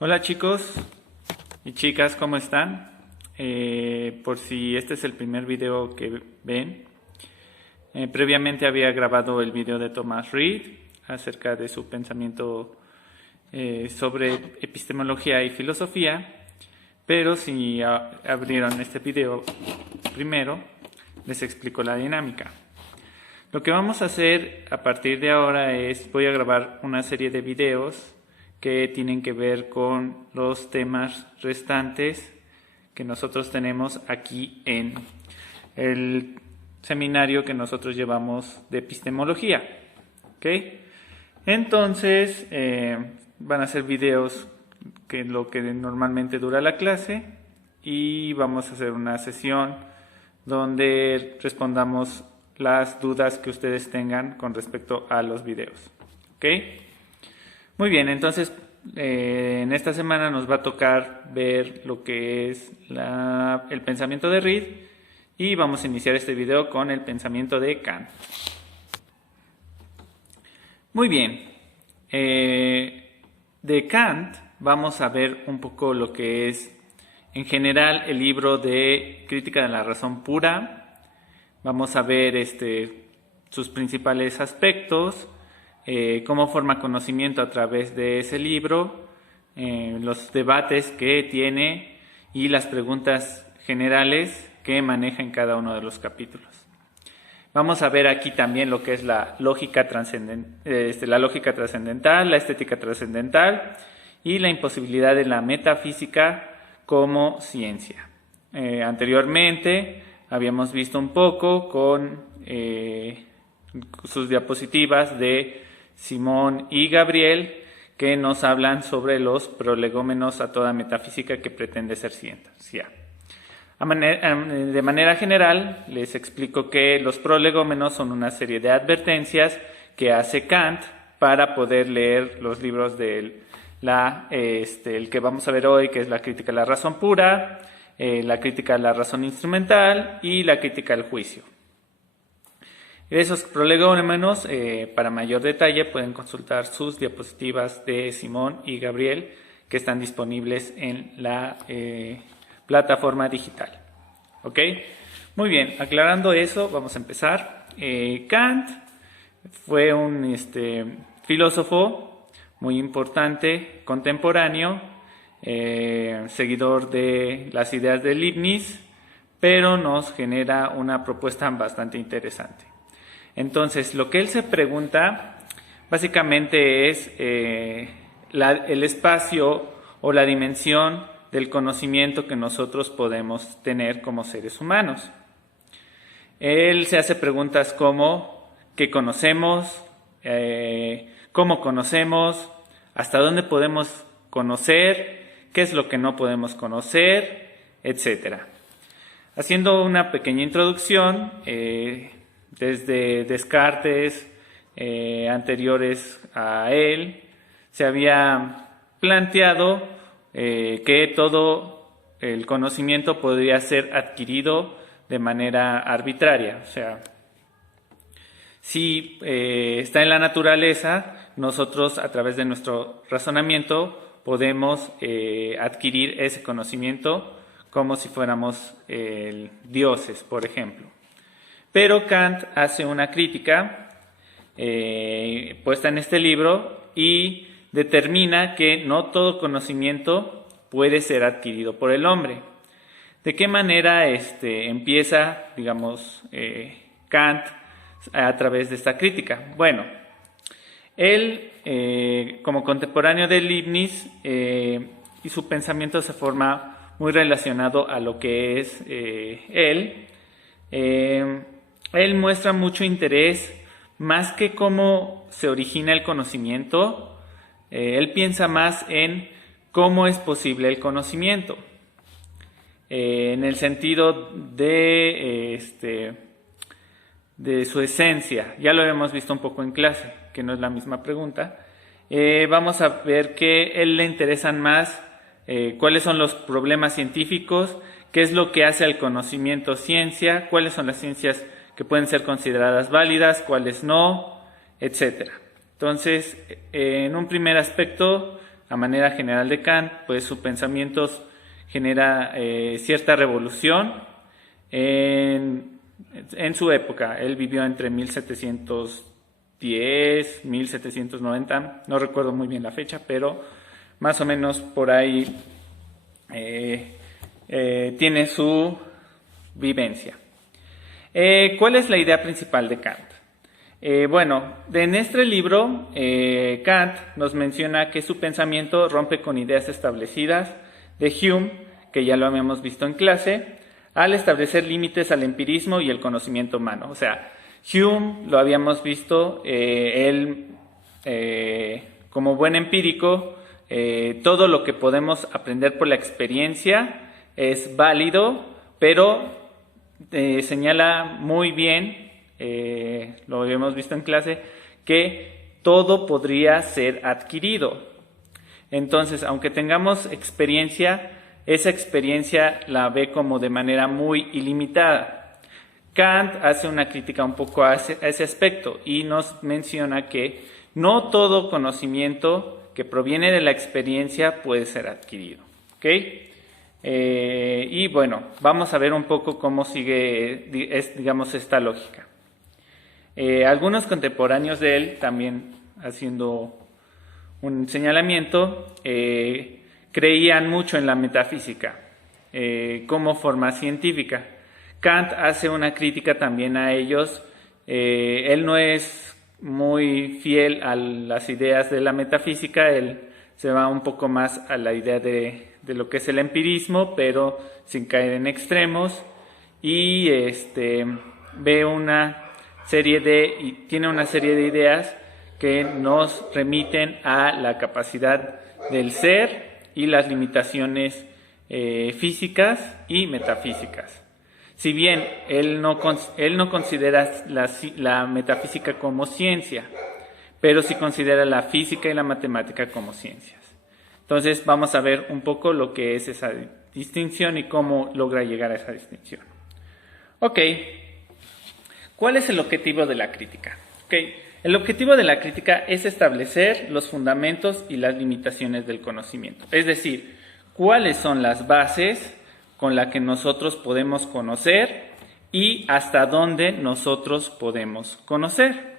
Hola chicos y chicas, ¿cómo están? Por si este es el primer video que ven, previamente había grabado el video de Thomas Reid acerca de su pensamiento sobre epistemología y filosofía, pero si abrieron este video primero, les explico la dinámica. Lo que vamos a hacer a partir de ahora es, voy a grabar una serie de videos que tienen que ver con los temas restantes que nosotros tenemos aquí en el seminario que nosotros llevamos de epistemología. ¿Ok? Entonces, van a ser videos que lo que normalmente dura la clase y vamos a hacer una sesión donde respondamos las dudas que ustedes tengan con respecto a los videos. ¿Ok? Muy bien, entonces en esta semana nos va a tocar ver lo que es el pensamiento de Reid y vamos a iniciar este video con el pensamiento de Kant. Muy bien, de Kant vamos a ver un poco lo que es en general el libro de Crítica de la Razón Pura. Vamos a ver sus principales aspectos, cómo forma conocimiento a través de ese libro, los debates que tiene y las preguntas generales que maneja en cada uno de los capítulos. Vamos a ver aquí también lo que es la lógica trascendental, la estética trascendental y la imposibilidad de la metafísica como ciencia. Anteriormente habíamos visto un poco con sus diapositivas de Simón y Gabriel que nos hablan sobre los prolegómenos a toda metafísica que pretende ser ciencia. De manera general les explico que los prolegómenos son una serie de advertencias que hace Kant para poder leer los libros de el que vamos a ver hoy, que es la Crítica de la Razón Pura, la Crítica de la Razón Instrumental y la Crítica del Juicio. Esos prolegómenos, para mayor detalle, pueden consultar sus diapositivas de Simón y Gabriel que están disponibles en la plataforma digital. ¿Ok? Muy bien, aclarando eso, vamos a empezar. Kant fue un filósofo muy importante, contemporáneo, seguidor de las ideas de Leibniz, pero nos genera una propuesta bastante interesante. Entonces, lo que él se pregunta básicamente es el espacio o la dimensión del conocimiento que nosotros podemos tener como seres humanos. Él se hace preguntas como ¿qué conocemos? ¿Cómo conocemos? ¿Hasta dónde podemos conocer? ¿Qué es lo que no podemos conocer? Etcétera. Haciendo una pequeña introducción, desde Descartes, anteriores a él, se había planteado que todo el conocimiento podría ser adquirido de manera arbitraria. O sea, si está en la naturaleza, nosotros a través de nuestro razonamiento podemos adquirir ese conocimiento como si fuéramos dioses, por ejemplo. Pero Kant hace una crítica puesta en este libro y determina que no todo conocimiento puede ser adquirido por el hombre. ¿De qué manera empieza, digamos, Kant a través de esta crítica? Bueno, él, como contemporáneo de Leibniz, y su pensamiento se forma muy relacionado a lo que es él. Él muestra mucho interés, más que cómo se origina el conocimiento, él piensa más en cómo es posible el conocimiento, en el sentido de su esencia. Ya lo hemos visto un poco en clase, que no es la misma pregunta. Vamos a ver que a él le interesan más cuáles son los problemas científicos, qué es lo que hace al conocimiento ciencia, cuáles son las ciencias que pueden ser consideradas válidas, cuáles no, etc. Entonces, en un primer aspecto, a manera general de Kant, pues su pensamiento genera cierta revolución en su época. Él vivió entre 1710, 1790, no recuerdo muy bien la fecha, pero más o menos por ahí tiene su vivencia. ¿Cuál es la idea principal de Kant? Bueno, en este libro Kant nos menciona que su pensamiento rompe con ideas establecidas de Hume, que ya lo habíamos visto en clase, al establecer límites al empirismo y el conocimiento humano. O sea, Hume lo habíamos visto, él como buen empírico, todo lo que podemos aprender por la experiencia es válido, pero señala muy bien, lo habíamos visto en clase, que todo podría ser adquirido. Entonces, aunque tengamos experiencia, esa experiencia la ve como de manera muy ilimitada. Kant hace una crítica un poco a ese aspecto y nos menciona que no todo conocimiento que proviene de la experiencia puede ser adquirido. ¿Ok? Y bueno, vamos a ver un poco cómo sigue, digamos, esta lógica. Algunos contemporáneos de él, también haciendo un señalamiento, creían mucho en la metafísica como forma científica. Kant hace una crítica también a ellos. Él no es muy fiel a las ideas de la metafísica, él se va un poco más a la idea de lo que es el empirismo, pero sin caer en extremos, y ve tiene una serie de ideas que nos remiten a la capacidad del ser y las limitaciones físicas y metafísicas. Si bien él no considera la metafísica como ciencia, pero sí considera la física y la matemática como ciencias. Entonces vamos a ver un poco lo que es esa distinción y cómo logra llegar a esa distinción. Ok, ¿cuál es el objetivo de la crítica? Okay. El objetivo de la crítica es establecer los fundamentos y las limitaciones del conocimiento. Es decir, cuáles son las bases con las que nosotros podemos conocer y hasta dónde nosotros podemos conocer.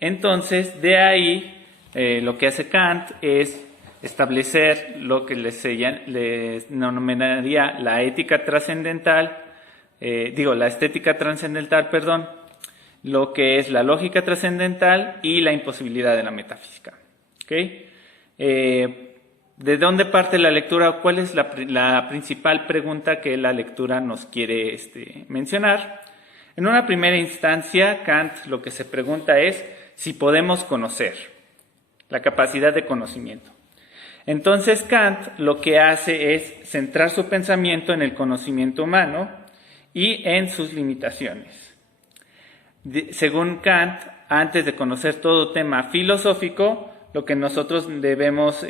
Entonces, de ahí, lo que hace Kant es establecer lo que les denominaría la ética trascendental, la estética trascendental, perdón, lo que es la lógica trascendental y la imposibilidad de la metafísica. ¿Okay? ¿De dónde parte la lectura? ¿Cuál es la principal pregunta que la lectura nos quiere mencionar? En una primera instancia, Kant lo que se pregunta es si podemos conocer, la capacidad de conocimiento. Entonces Kant lo que hace es centrar su pensamiento en el conocimiento humano y en sus limitaciones. Según Kant, antes de conocer todo tema filosófico, lo que nosotros debemos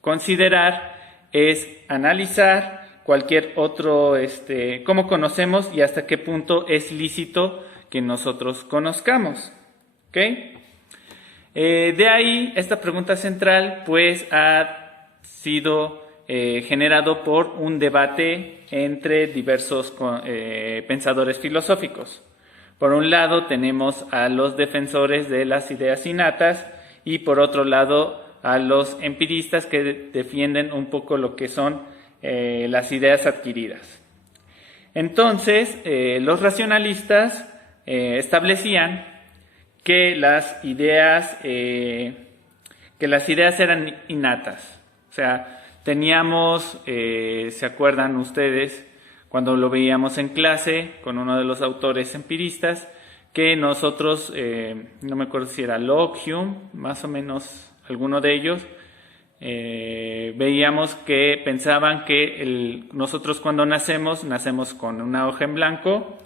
considerar es analizar cualquier otro, cómo conocemos y hasta qué punto es lícito que nosotros conozcamos. ¿Okay? De ahí, esta pregunta central pues ha sido generado por un debate entre diversos pensadores filosóficos. Por un lado tenemos a los defensores de las ideas innatas y por otro lado a los empiristas que defienden un poco lo que son las ideas adquiridas. Entonces, los racionalistas establecían que las ideas eran innatas. O sea, teníamos, ¿se acuerdan ustedes cuando lo veíamos en clase con uno de los autores empiristas? Que nosotros, no me acuerdo si era Locke, Hume, más o menos alguno de ellos, veíamos que pensaban que nosotros cuando nacemos con una hoja en blanco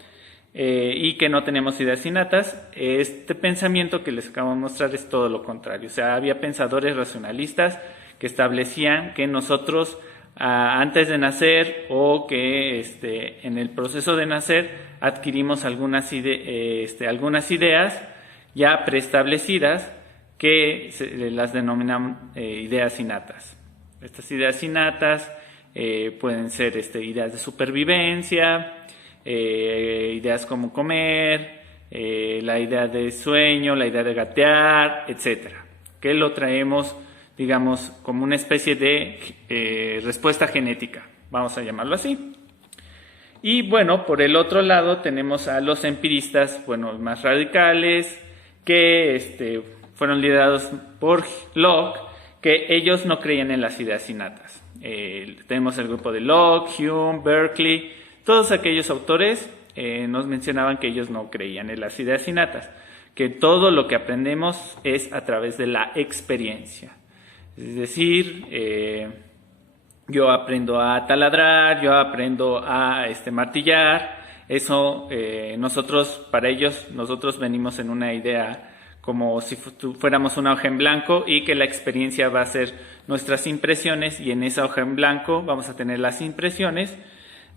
y que no tenemos ideas innatas. Este pensamiento que les acabo de mostrar es todo lo contrario. O sea, había pensadores racionalistas que establecían que nosotros antes de nacer o que en el proceso de nacer adquirimos algunas ideas ya preestablecidas que las denominan ideas innatas. Estas ideas innatas pueden ser ideas de supervivencia, ideas como comer, la idea de sueño, la idea de gatear, etcétera, que lo traemos, digamos, como una especie de respuesta genética, vamos a llamarlo así. Y bueno, por el otro lado tenemos a los empiristas, bueno, más radicales, que fueron liderados por Locke, que ellos no creían en las ideas innatas. Tenemos el grupo de Locke, Hume, Berkeley, todos aquellos autores nos mencionaban que ellos no creían en las ideas innatas, que todo lo que aprendemos es a través de la experiencia. Es decir, yo aprendo a taladrar, yo aprendo a martillar, eso para ellos, nosotros venimos en una idea como si fuéramos una hoja en blanco y que la experiencia va a ser nuestras impresiones, y en esa hoja en blanco vamos a tener las impresiones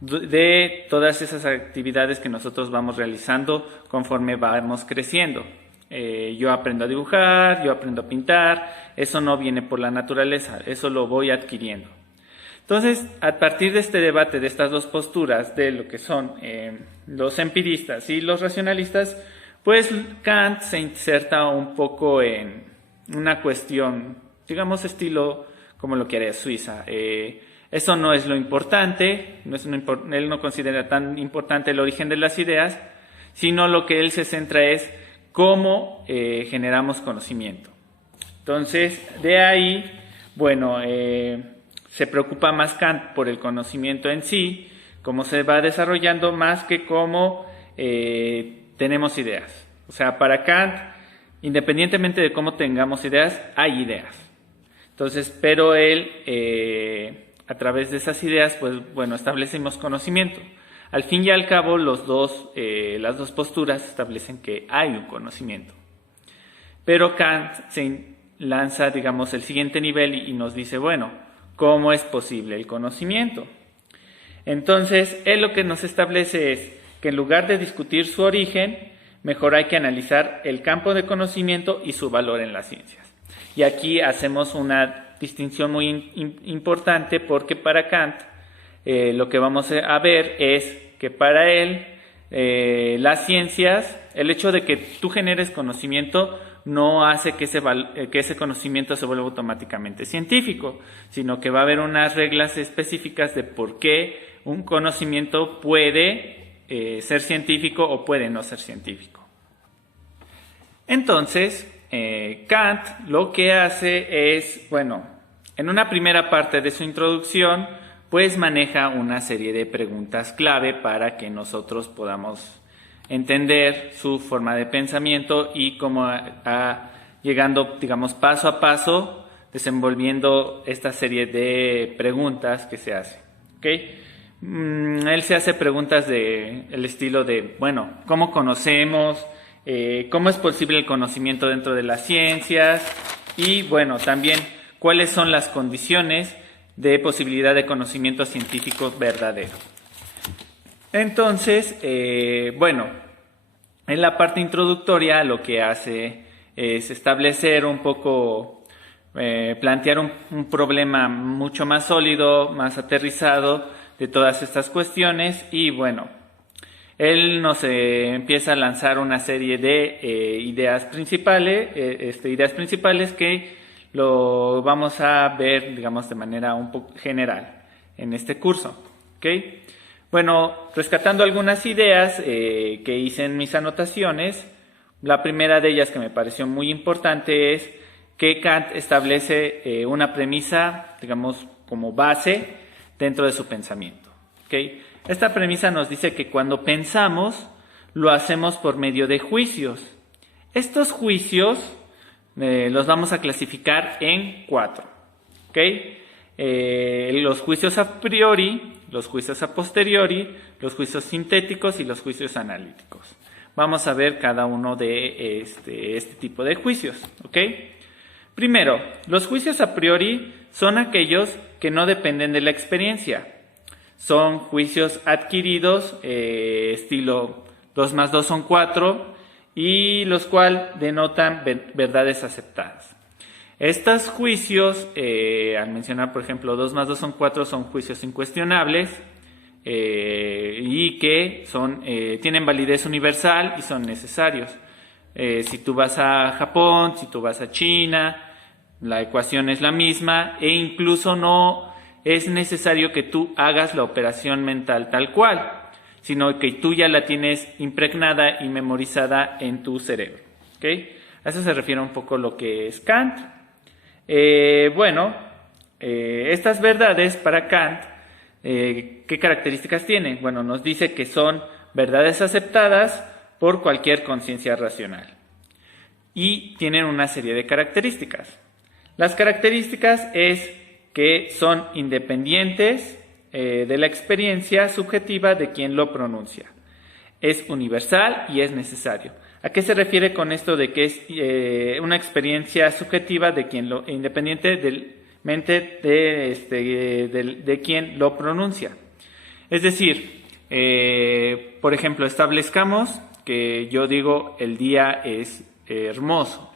de todas esas actividades que nosotros vamos realizando conforme vamos creciendo. Yo aprendo a dibujar, yo aprendo a pintar, eso no viene por la naturaleza, eso lo voy adquiriendo. Entonces, a partir de este debate, de estas dos posturas, de lo que son los empiristas y los racionalistas, pues Kant se inserta un poco en una cuestión, digamos, estilo como lo que haría Suiza. Eso no es lo importante, él no considera tan importante el origen de las ideas, sino lo que él se centra es cómo generamos conocimiento. Entonces, de ahí, bueno, se preocupa más Kant por el conocimiento en sí, cómo se va desarrollando, más que cómo tenemos ideas. O sea, para Kant, independientemente de cómo tengamos ideas, hay ideas. Entonces, pero él, a través de esas ideas, pues bueno, establecemos conocimiento. Al fin y al cabo, las dos posturas establecen que hay un conocimiento. Pero Kant se lanza, digamos, el siguiente nivel y nos dice, bueno, ¿cómo es posible el conocimiento? Entonces, él lo que nos establece es que en lugar de discutir su origen, mejor hay que analizar el campo de conocimiento y su valor en las ciencias. Y aquí hacemos una distinción muy importante, porque para Kant lo que vamos a ver es que para él las ciencias, el hecho de que tú generes conocimiento no hace que ese conocimiento se vuelva automáticamente científico, sino que va a haber unas reglas específicas de por qué un conocimiento puede ser científico o puede no ser científico. Entonces, Kant lo que hace es, bueno, en una primera parte de su introducción, pues maneja una serie de preguntas clave para que nosotros podamos entender su forma de pensamiento y cómo llegando, digamos, paso a paso, desenvolviendo esta serie de preguntas que se hace. ¿Okay? Él se hace preguntas del estilo de, bueno, ¿cómo conocemos? ¿Cómo es posible el conocimiento dentro de las ciencias? Y bueno, también, ¿cuáles son las condiciones de posibilidad de conocimiento científico verdadero? Entonces, bueno, en la parte introductoria lo que hace es establecer un poco, plantear un problema mucho más sólido, más aterrizado de todas estas cuestiones, y bueno, él nos empieza a lanzar una serie de ideas principales que lo vamos a ver, digamos, de manera un poco general en este curso. ¿Okay? Bueno, rescatando algunas ideas que hice en mis anotaciones, la primera de ellas que me pareció muy importante es que Kant establece una premisa, digamos, como base dentro de su pensamiento. ¿Okay? Esta premisa nos dice que cuando pensamos, lo hacemos por medio de juicios. Estos juicios los vamos a clasificar en 4. ¿Okay? Los juicios a priori, los juicios a posteriori, los juicios sintéticos y los juicios analíticos. Vamos a ver cada uno de este tipo de juicios. ¿Okay? Primero, los juicios a priori son aquellos que no dependen de la experiencia. Son juicios adquiridos, estilo 2 más 2 son 4, y los cuales denotan verdades aceptadas. Estos juicios, al mencionar por ejemplo 2 más 2 son 4, son juicios incuestionables y que tienen validez universal y son necesarios. Si tú vas a Japón, si tú vas a China, la ecuación es la misma e incluso no es necesario que tú hagas la operación mental tal cual, sino que tú ya la tienes impregnada y memorizada en tu cerebro. ¿Okay? A eso se refiere un poco lo que es Kant. Estas verdades para Kant, ¿qué características tienen? Bueno, nos dice que son verdades aceptadas por cualquier conciencia racional y tienen una serie de características. Las características es que son independientes de la experiencia subjetiva de quien lo pronuncia. Es universal y es necesario. ¿A qué se refiere con esto de que es una experiencia subjetiva de quien independientemente de quien lo pronuncia? Es decir, por ejemplo, establezcamos que yo digo el día es hermoso.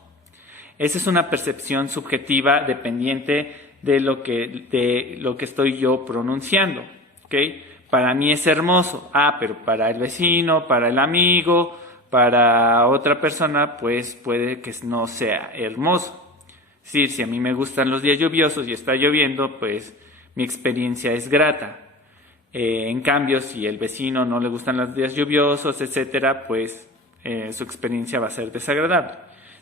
Esa es una percepción subjetiva dependiente de lo que estoy yo pronunciando. ¿Okay? Para mí es hermoso. Pero para el vecino, para el amigo, para otra persona, pues puede que no sea hermoso. Es decir, si a mí me gustan los días lluviosos y está lloviendo, pues mi experiencia es grata. En cambio, si el vecino no le gustan los días lluviosos, etcétera, pues su experiencia va a ser desagradable.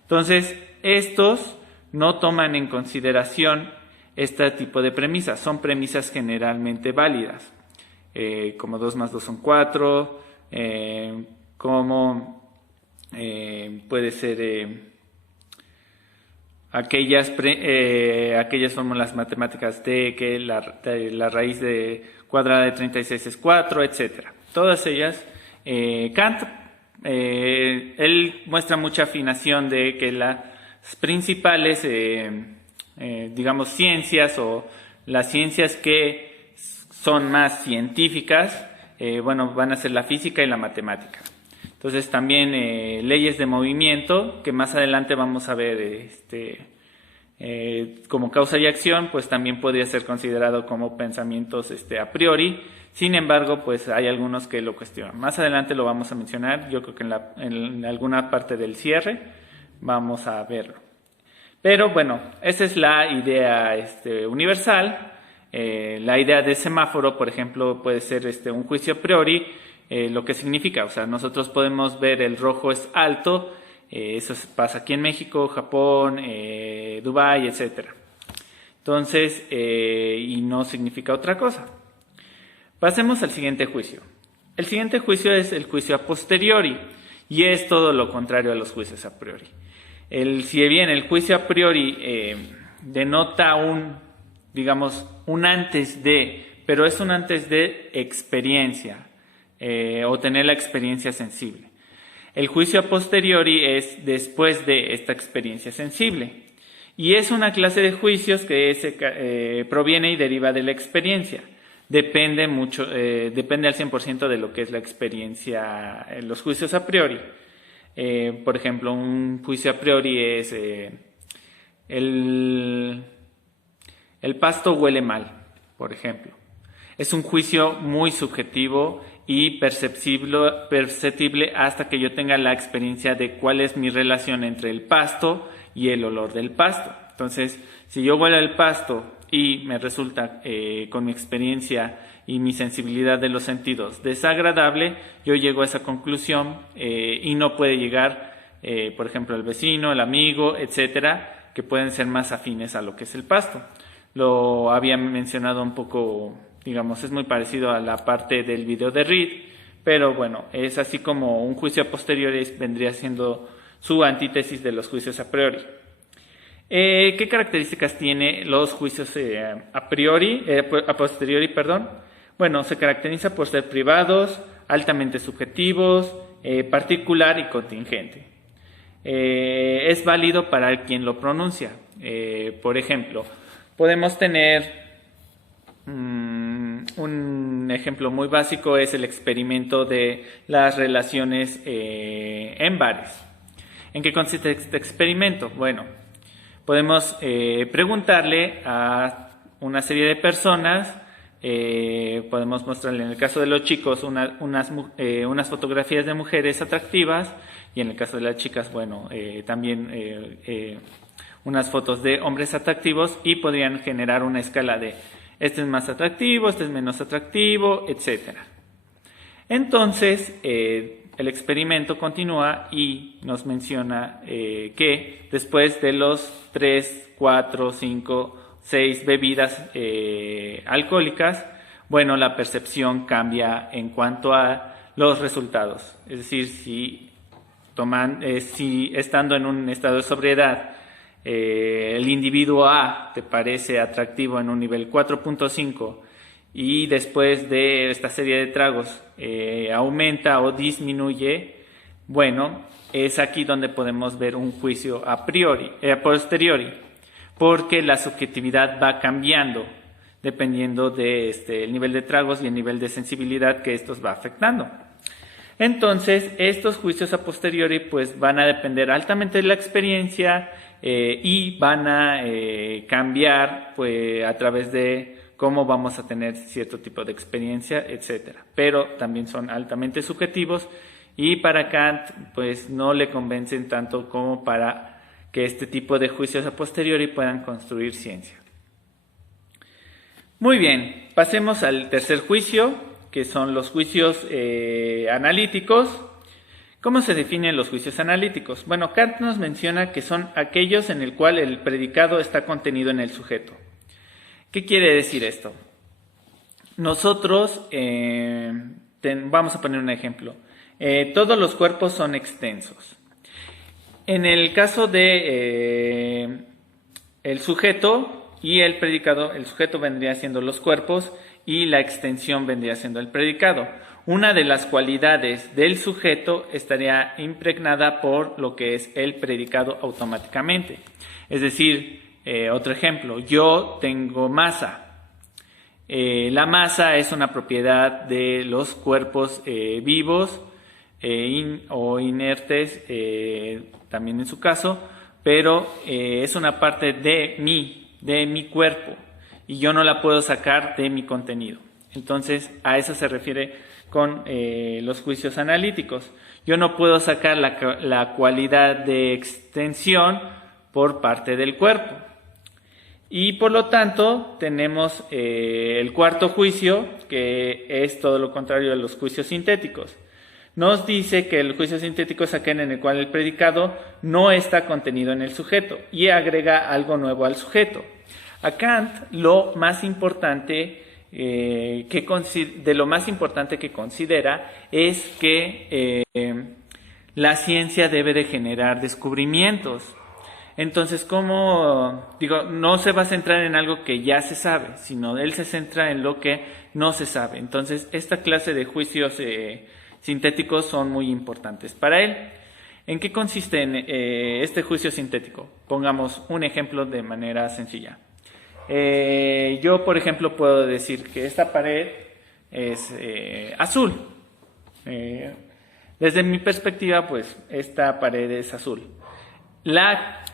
Entonces, estos no toman en consideración este tipo de premisas. Son premisas generalmente válidas, como 2 más 2 son 4, como puede ser aquellas fórmulas matemáticas de que la raíz cuadrada de 36 es 4, etcétera. Todas ellas, Kant, él muestra mucha afinación de que las principales, ciencias o las ciencias que son más científicas, van a ser la física y la matemática. Entonces también leyes de movimiento, que más adelante vamos a ver como causa y acción, pues también podría ser considerado como pensamientos a priori. Sin embargo, pues hay algunos que lo cuestionan. Más adelante lo vamos a mencionar, yo creo que en alguna parte del cierre vamos a verlo. Pero bueno, esa es la idea universal. La idea de semáforo, por ejemplo, puede ser un juicio a priori, lo que significa, o sea, nosotros podemos ver el rojo es alto, eso pasa aquí en México, Japón, Dubái, etcétera. Entonces, y no significa otra cosa. Pasemos al siguiente juicio. El siguiente juicio es el juicio a posteriori, y es todo lo contrario a los juicios a priori. Si bien el juicio a priori denota un antes de, pero es un antes de experiencia, o tener la experiencia sensible. El juicio a posteriori es después de esta experiencia sensible, y es una clase de juicios que proviene y deriva de la experiencia. Depende al 100% de lo que es la experiencia en los juicios a priori. Por ejemplo, un juicio a priori es el pasto huele mal, por ejemplo. Es un juicio muy subjetivo y perceptible hasta que yo tenga la experiencia de cuál es mi relación entre el pasto y el olor del pasto. Entonces, si yo huelo el pasto y me resulta con mi experiencia y mi sensibilidad de los sentidos desagradable, yo llego a esa conclusión y no puede llegar, por ejemplo, el vecino, el amigo, etcétera, que pueden ser más afines a lo que es el pasto. Lo había mencionado un poco, es muy parecido a la parte del video de Reed, pero bueno, es así como un juicio a posteriori vendría siendo su antítesis de los juicios a priori. ¿Qué características tiene los juicios a posteriori? Bueno, se caracteriza por ser privados, altamente subjetivos, particular y contingente. Es válido para quien lo pronuncia. Por ejemplo, podemos tener un ejemplo muy básico, es el experimento de las relaciones en bares. ¿En qué consiste este experimento? Bueno, podemos preguntarle a una serie de personas, podemos mostrarle en el caso de los chicos unas fotografías de mujeres atractivas y en el caso de las chicas, bueno, también unas fotos de hombres atractivos y podrían generar una escala de este es más atractivo, este es menos atractivo, etc. Entonces, el experimento continúa y nos menciona que después de los 3, 4, 5, 6 bebidas alcohólicas, bueno, la percepción cambia en cuanto a los resultados. Es decir, si estando en un estado de sobriedad, el individuo A te parece atractivo en un nivel 4.5 y después de esta serie de tragos aumenta o disminuye, bueno, es aquí donde podemos ver un juicio a posteriori, porque la subjetividad va cambiando dependiendo de el nivel de tragos y el nivel de sensibilidad que estos va afectando. Entonces, estos juicios a posteriori pues van a depender altamente de la experiencia y van a cambiar pues a través de cómo vamos a tener cierto tipo de experiencia, etcétera. Pero también son altamente subjetivos y para Kant pues no le convencen tanto como para que este tipo de juicios a posteriori puedan construir ciencia. Muy bien, pasemos al tercer juicio, que son los juicios analíticos. ¿Cómo se definen los juicios analíticos? Bueno, Kant nos menciona que son aquellos en el cual el predicado está contenido en el sujeto. ¿Qué quiere decir esto? Nosotros, vamos a poner un ejemplo. Todos los cuerpos son extensos. En el caso de el sujeto y el predicado, el sujeto vendría siendo los cuerpos y la extensión vendría siendo el predicado. Una de las cualidades del sujeto estaría impregnada por lo que es el predicado automáticamente. Es decir, otro ejemplo, yo tengo masa. La masa es una propiedad de los cuerpos vivos o inertes, también en su caso, pero es una parte de mi cuerpo y yo no la puedo sacar de mi contenido. Entonces, a eso se refiere con los juicios analíticos. Yo no puedo sacar la cualidad de extensión por parte del cuerpo. Y por lo tanto, tenemos el cuarto juicio, que es todo lo contrario de los juicios sintéticos. Nos dice que el juicio sintético es aquel en el cual el predicado no está contenido en el sujeto y agrega algo nuevo al sujeto. A Kant, lo más importante que considera es que la ciencia debe de generar descubrimientos. Entonces, no se va a centrar en algo que ya se sabe, sino él se centra en lo que no se sabe. Entonces, esta clase de juicios sintéticos son muy importantes para él. ¿En qué consiste este juicio sintético? Pongamos un ejemplo de manera sencilla. Yo, por ejemplo, puedo decir que esta pared es azul. Desde mi perspectiva, pues, esta pared es azul. La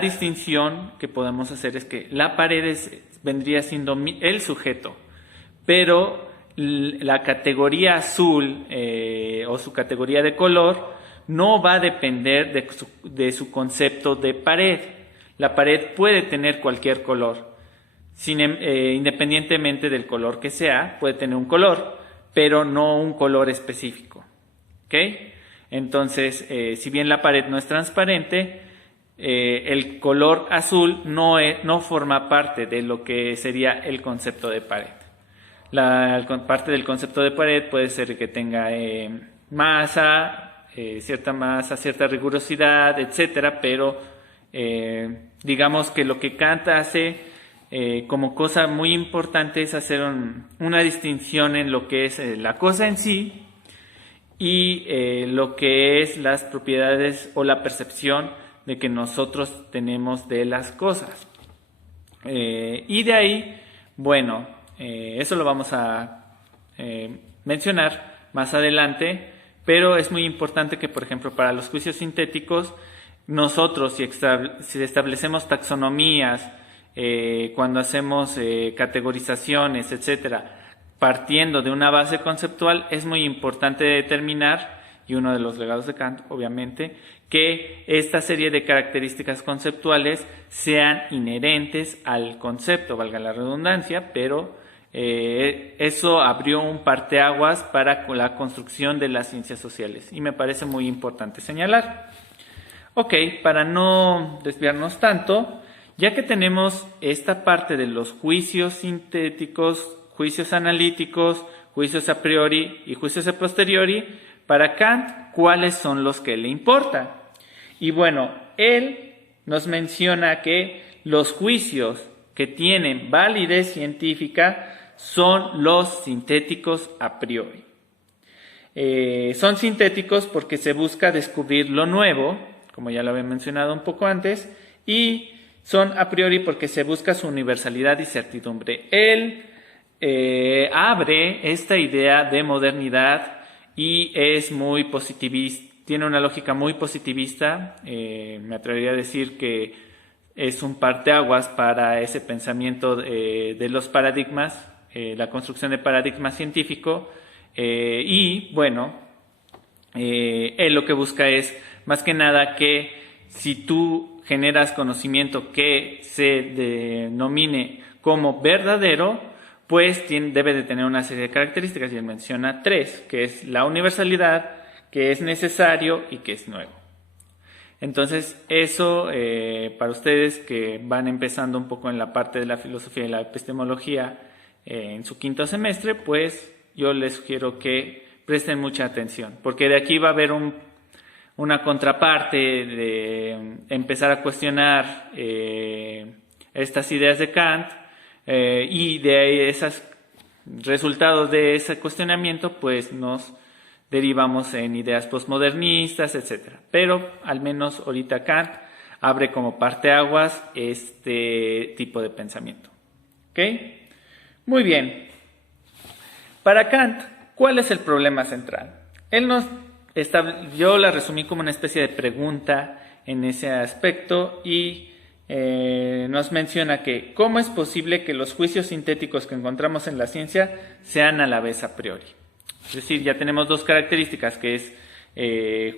distinción que podemos hacer es que la pared vendría siendo el sujeto, pero la categoría azul o su categoría de color no va a depender de su concepto de pared. La pared puede tener cualquier color, independientemente del color que sea, puede tener un color, pero no un color específico. ¿Ok? Entonces, si bien la pared no es transparente, el color azul no forma parte de lo que sería el concepto de pared. Parte del concepto de pared puede ser que tenga cierta rigurosidad, etcétera, pero digamos que lo que Kant hace como cosa muy importante es hacer una distinción en lo que es la cosa en sí y lo que es las propiedades o la percepción de que nosotros tenemos de las cosas. Y de ahí, bueno, eso lo vamos a mencionar más adelante, pero es muy importante que, por ejemplo, para los juicios sintéticos, nosotros si establecemos taxonomías, cuando hacemos categorizaciones, etcétera, partiendo de una base conceptual, es muy importante determinar, y uno de los legados de Kant, obviamente, que esta serie de características conceptuales sean inherentes al concepto, valga la redundancia, pero eso abrió un parteaguas para la construcción de las ciencias sociales y me parece muy importante señalar. Ok, para no desviarnos tanto, ya que tenemos esta parte de los juicios sintéticos, juicios analíticos, juicios a priori y juicios a posteriori, para Kant, ¿cuáles son los que le importan? Y bueno, él nos menciona que los juicios que tienen validez científica son los sintéticos a priori. Son sintéticos porque se busca descubrir lo nuevo, como ya lo había mencionado un poco antes, y son a priori porque se busca su universalidad y certidumbre. Él abre esta idea de modernidad y es muy positivista, tiene una lógica muy positivista, me atrevería a decir que es un parteaguas para ese pensamiento de los paradigmas, la construcción de paradigma científico, y bueno, él lo que busca es más que nada que si tú generas conocimiento que se denomine como verdadero, pues debe de tener una serie de características, y él menciona 3, que es la universalidad, que es necesario y que es nuevo. Entonces, eso para ustedes que van empezando un poco en la parte de la filosofía y la epistemología en su quinto semestre, pues yo les sugiero que presten mucha atención, porque de aquí va a haber una contraparte de empezar a cuestionar estas ideas de Kant, y de ahí esos resultados de ese cuestionamiento pues nos derivamos en ideas postmodernistas, etc. Pero al menos ahorita Kant abre como parteaguas este tipo de pensamiento. ¿Ok? Muy bien. Para Kant, ¿cuál es el problema central? Yo la resumí como una especie de pregunta en ese aspecto y nos menciona que ¿cómo es posible que los juicios sintéticos que encontramos en la ciencia sean a la vez a priori? Es decir, ya tenemos dos características, que es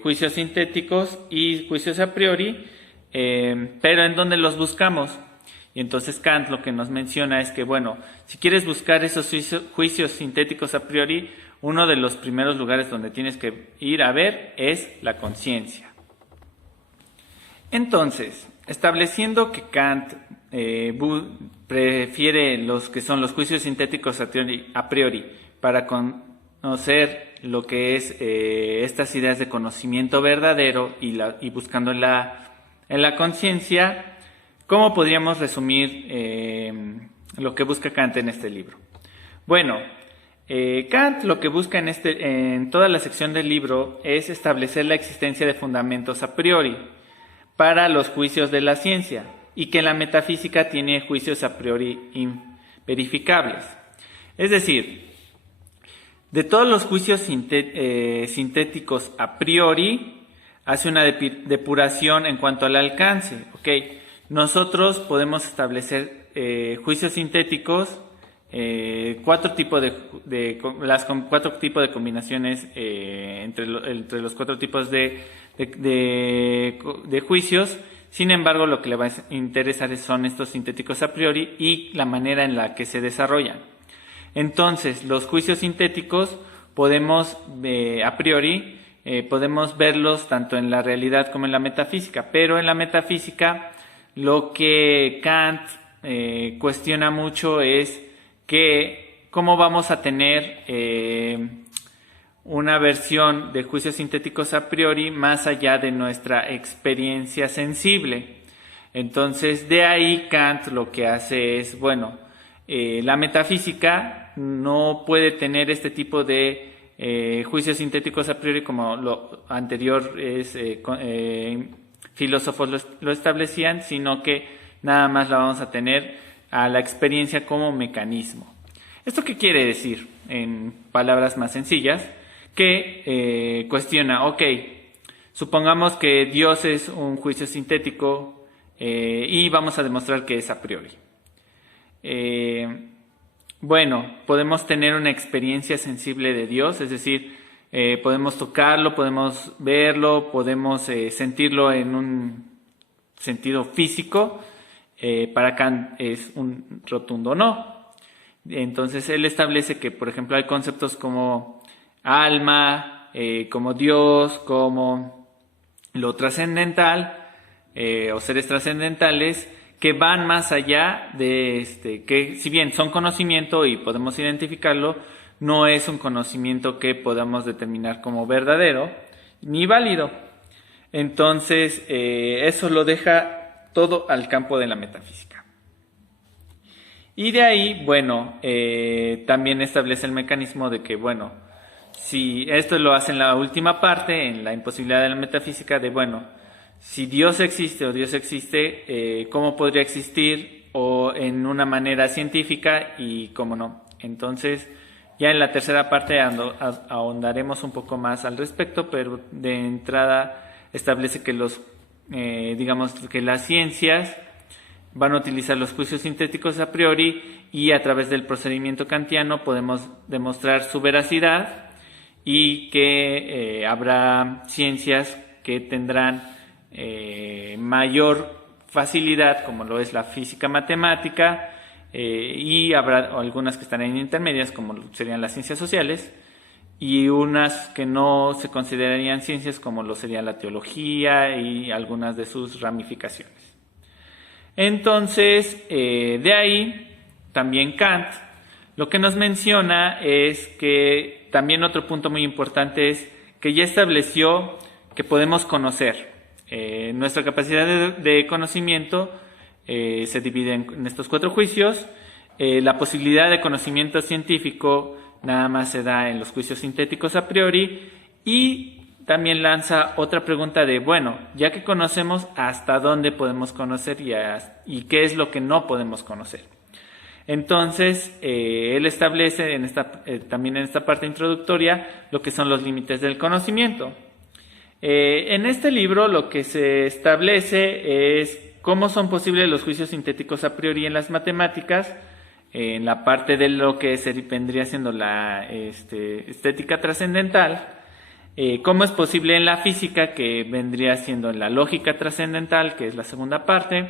juicios sintéticos y juicios a priori, pero ¿en dónde los buscamos? Y entonces Kant lo que nos menciona es que, bueno, si quieres buscar esos juicios sintéticos a priori, uno de los primeros lugares donde tienes que ir a ver es la conciencia. Entonces, estableciendo que Kant prefiere los que son los juicios sintéticos a priori para conocer lo que es estas ideas de conocimiento verdadero y buscando en la conciencia, ¿cómo podríamos resumir lo que busca Kant en este libro? Bueno, Kant lo que busca en toda la sección del libro es establecer la existencia de fundamentos a priori para los juicios de la ciencia y que la metafísica tiene juicios a priori verificables. Es decir, de todos los juicios sintéticos a priori, hace una depuración en cuanto al alcance. ¿Okay? Nosotros podemos establecer juicios sintéticos, cuatro tipos de combinaciones entre los cuatro tipos de juicios. Sin embargo, lo que le va a interesar son estos sintéticos a priori y la manera en la que se desarrollan. Entonces, los juicios sintéticos podemos, a priori, podemos verlos tanto en la realidad como en la metafísica, pero en la metafísica lo que Kant cuestiona mucho es que cómo vamos a tener una versión de juicios sintéticos a priori más allá de nuestra experiencia sensible. Entonces, de ahí Kant lo que hace es, bueno, la metafísica no puede tener este tipo de juicios sintéticos a priori como lo anterior filósofos lo establecían, sino que nada más la vamos a tener a la experiencia como mecanismo. ¿Esto qué quiere decir? En palabras más sencillas, que cuestiona, ok, supongamos que Dios es un juicio sintético y vamos a demostrar que es a priori. Bueno, podemos tener una experiencia sensible de Dios, es decir, podemos tocarlo, podemos verlo, podemos sentirlo en un sentido físico. Para Kant es un rotundo no. Entonces él establece que, por ejemplo, hay conceptos como alma, como Dios, como lo trascendental o seres trascendentales, que van más allá de que si bien son conocimiento y podemos identificarlo, no es un conocimiento que podamos determinar como verdadero ni válido. Entonces eso lo deja todo al campo de la metafísica. Y de ahí, bueno, también establece el mecanismo de que, bueno, si esto lo hace en la última parte, en la imposibilidad de la metafísica, de, bueno, si Dios existe o Dios existe, ¿cómo podría existir? O en una manera científica y cómo no. Entonces, ya en la tercera parte ahondaremos un poco más al respecto, pero de entrada establece que digamos que las ciencias van a utilizar los juicios sintéticos a priori y a través del procedimiento kantiano podemos demostrar su veracidad y que habrá ciencias que tendrán mayor facilidad, como lo es la física matemática, y habrá algunas que estarán intermedias, como serían las ciencias sociales, y unas que no se considerarían ciencias, como lo sería la teología y algunas de sus ramificaciones. Entonces, de ahí, también Kant lo que nos menciona es que también otro punto muy importante es que ya estableció que podemos conocer. Nuestra capacidad de conocimiento se divide en estos 4 juicios. La posibilidad de conocimiento científico nada más se da en los juicios sintéticos a priori, y también lanza otra pregunta de, bueno, ya que conocemos, ¿hasta dónde podemos conocer y qué es lo que no podemos conocer? Entonces, él establece también en esta parte introductoria lo que son los límites del conocimiento. En este libro lo que se establece es cómo son posibles los juicios sintéticos a priori en las matemáticas, en la parte de lo que vendría siendo la estética trascendental, cómo es posible en la física, que vendría siendo en la lógica trascendental, que es la segunda parte,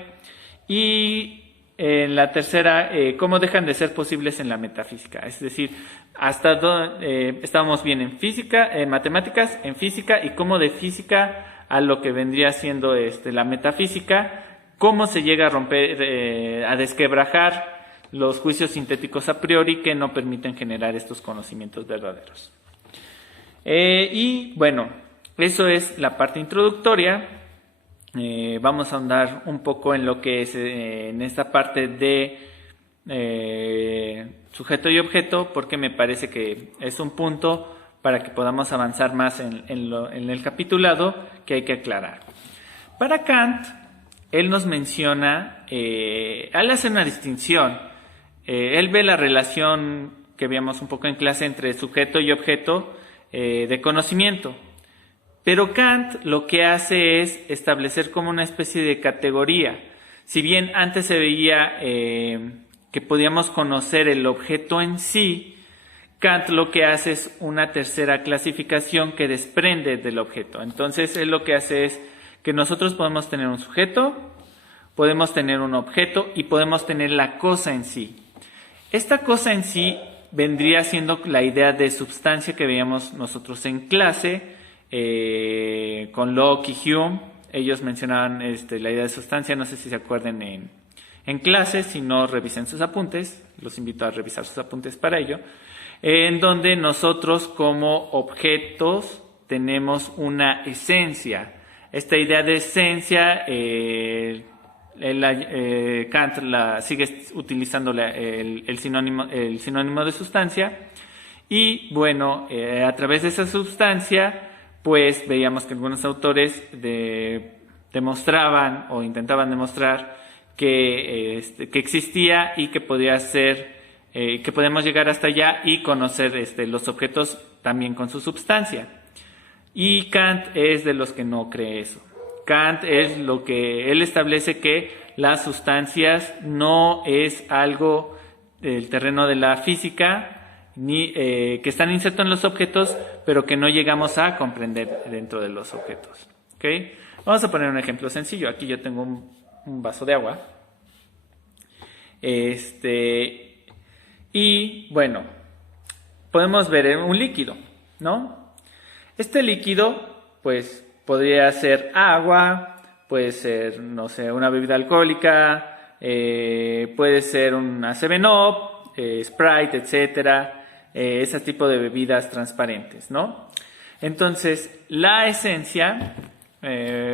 y en la tercera, cómo dejan de ser posibles en la metafísica, es decir, hasta dónde estamos bien en física, en matemáticas, en física, y cómo de física a lo que vendría siendo la metafísica, cómo se llega a romper, a desquebrajar los juicios sintéticos a priori que no permiten generar estos conocimientos verdaderos. Y bueno, eso es la parte introductoria. Vamos a ahondar un poco en lo que es en esta parte de sujeto y objeto, porque me parece que es un punto para que podamos avanzar más en el capitulado que hay que aclarar. Para Kant, él nos menciona, él hace una distinción, él ve la relación que veíamos un poco en clase entre sujeto y objeto de conocimiento. Pero Kant lo que hace es establecer como una especie de categoría. Si bien antes se veía que podíamos conocer el objeto en sí, Kant lo que hace es una tercera clasificación que desprende del objeto. Entonces él lo que hace es que nosotros podemos tener un sujeto, podemos tener un objeto y podemos tener la cosa en sí. Esta cosa en sí vendría siendo la idea de substancia que veíamos nosotros en clase, con Locke y Hume. Ellos mencionaban la idea de sustancia, no sé si se acuerdan en clase, si no revisen sus apuntes, los invito a revisar sus apuntes para ello, en donde nosotros como objetos tenemos una esencia. Esta idea de esencia, Kant sigue utilizando el sinónimo de sustancia, y bueno, a través de esa sustancia pues veíamos que algunos autores demostraban o intentaban demostrar que existía y que podía ser, que podemos llegar hasta allá y conocer los objetos también con su substancia. Y Kant es de los que no cree eso. Kant es lo que él establece, que las sustancias no es algo del terreno de la física, ni que están insertos en los objetos, pero que no llegamos a comprender dentro de los objetos. ¿Okay? Vamos a poner un ejemplo sencillo. Aquí yo tengo un vaso de agua. Y bueno, podemos ver un líquido, ¿no? Este líquido, pues, podría ser agua, puede ser, no sé, una bebida alcohólica, puede ser una 7-Up, Sprite, etcétera. Ese tipo de bebidas transparentes, ¿no? Entonces, la esencia,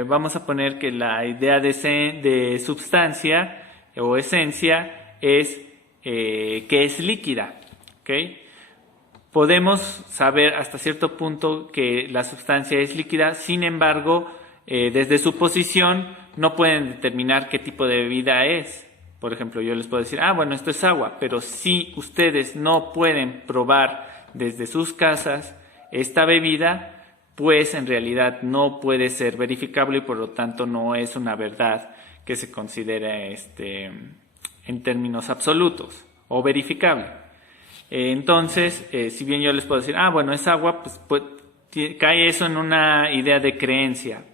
vamos a poner que la idea de substancia o esencia es que es líquida, ¿ok? Podemos saber hasta cierto punto que la sustancia es líquida, sin embargo, desde su posición no pueden determinar qué tipo de bebida es. Por ejemplo, yo les puedo decir, bueno, esto es agua, pero si ustedes no pueden probar desde sus casas esta bebida, pues en realidad no puede ser verificable y por lo tanto no es una verdad que se considere en términos absolutos o verificable. Entonces, si bien yo les puedo decir, bueno, es agua, pues cae eso en una idea de creencia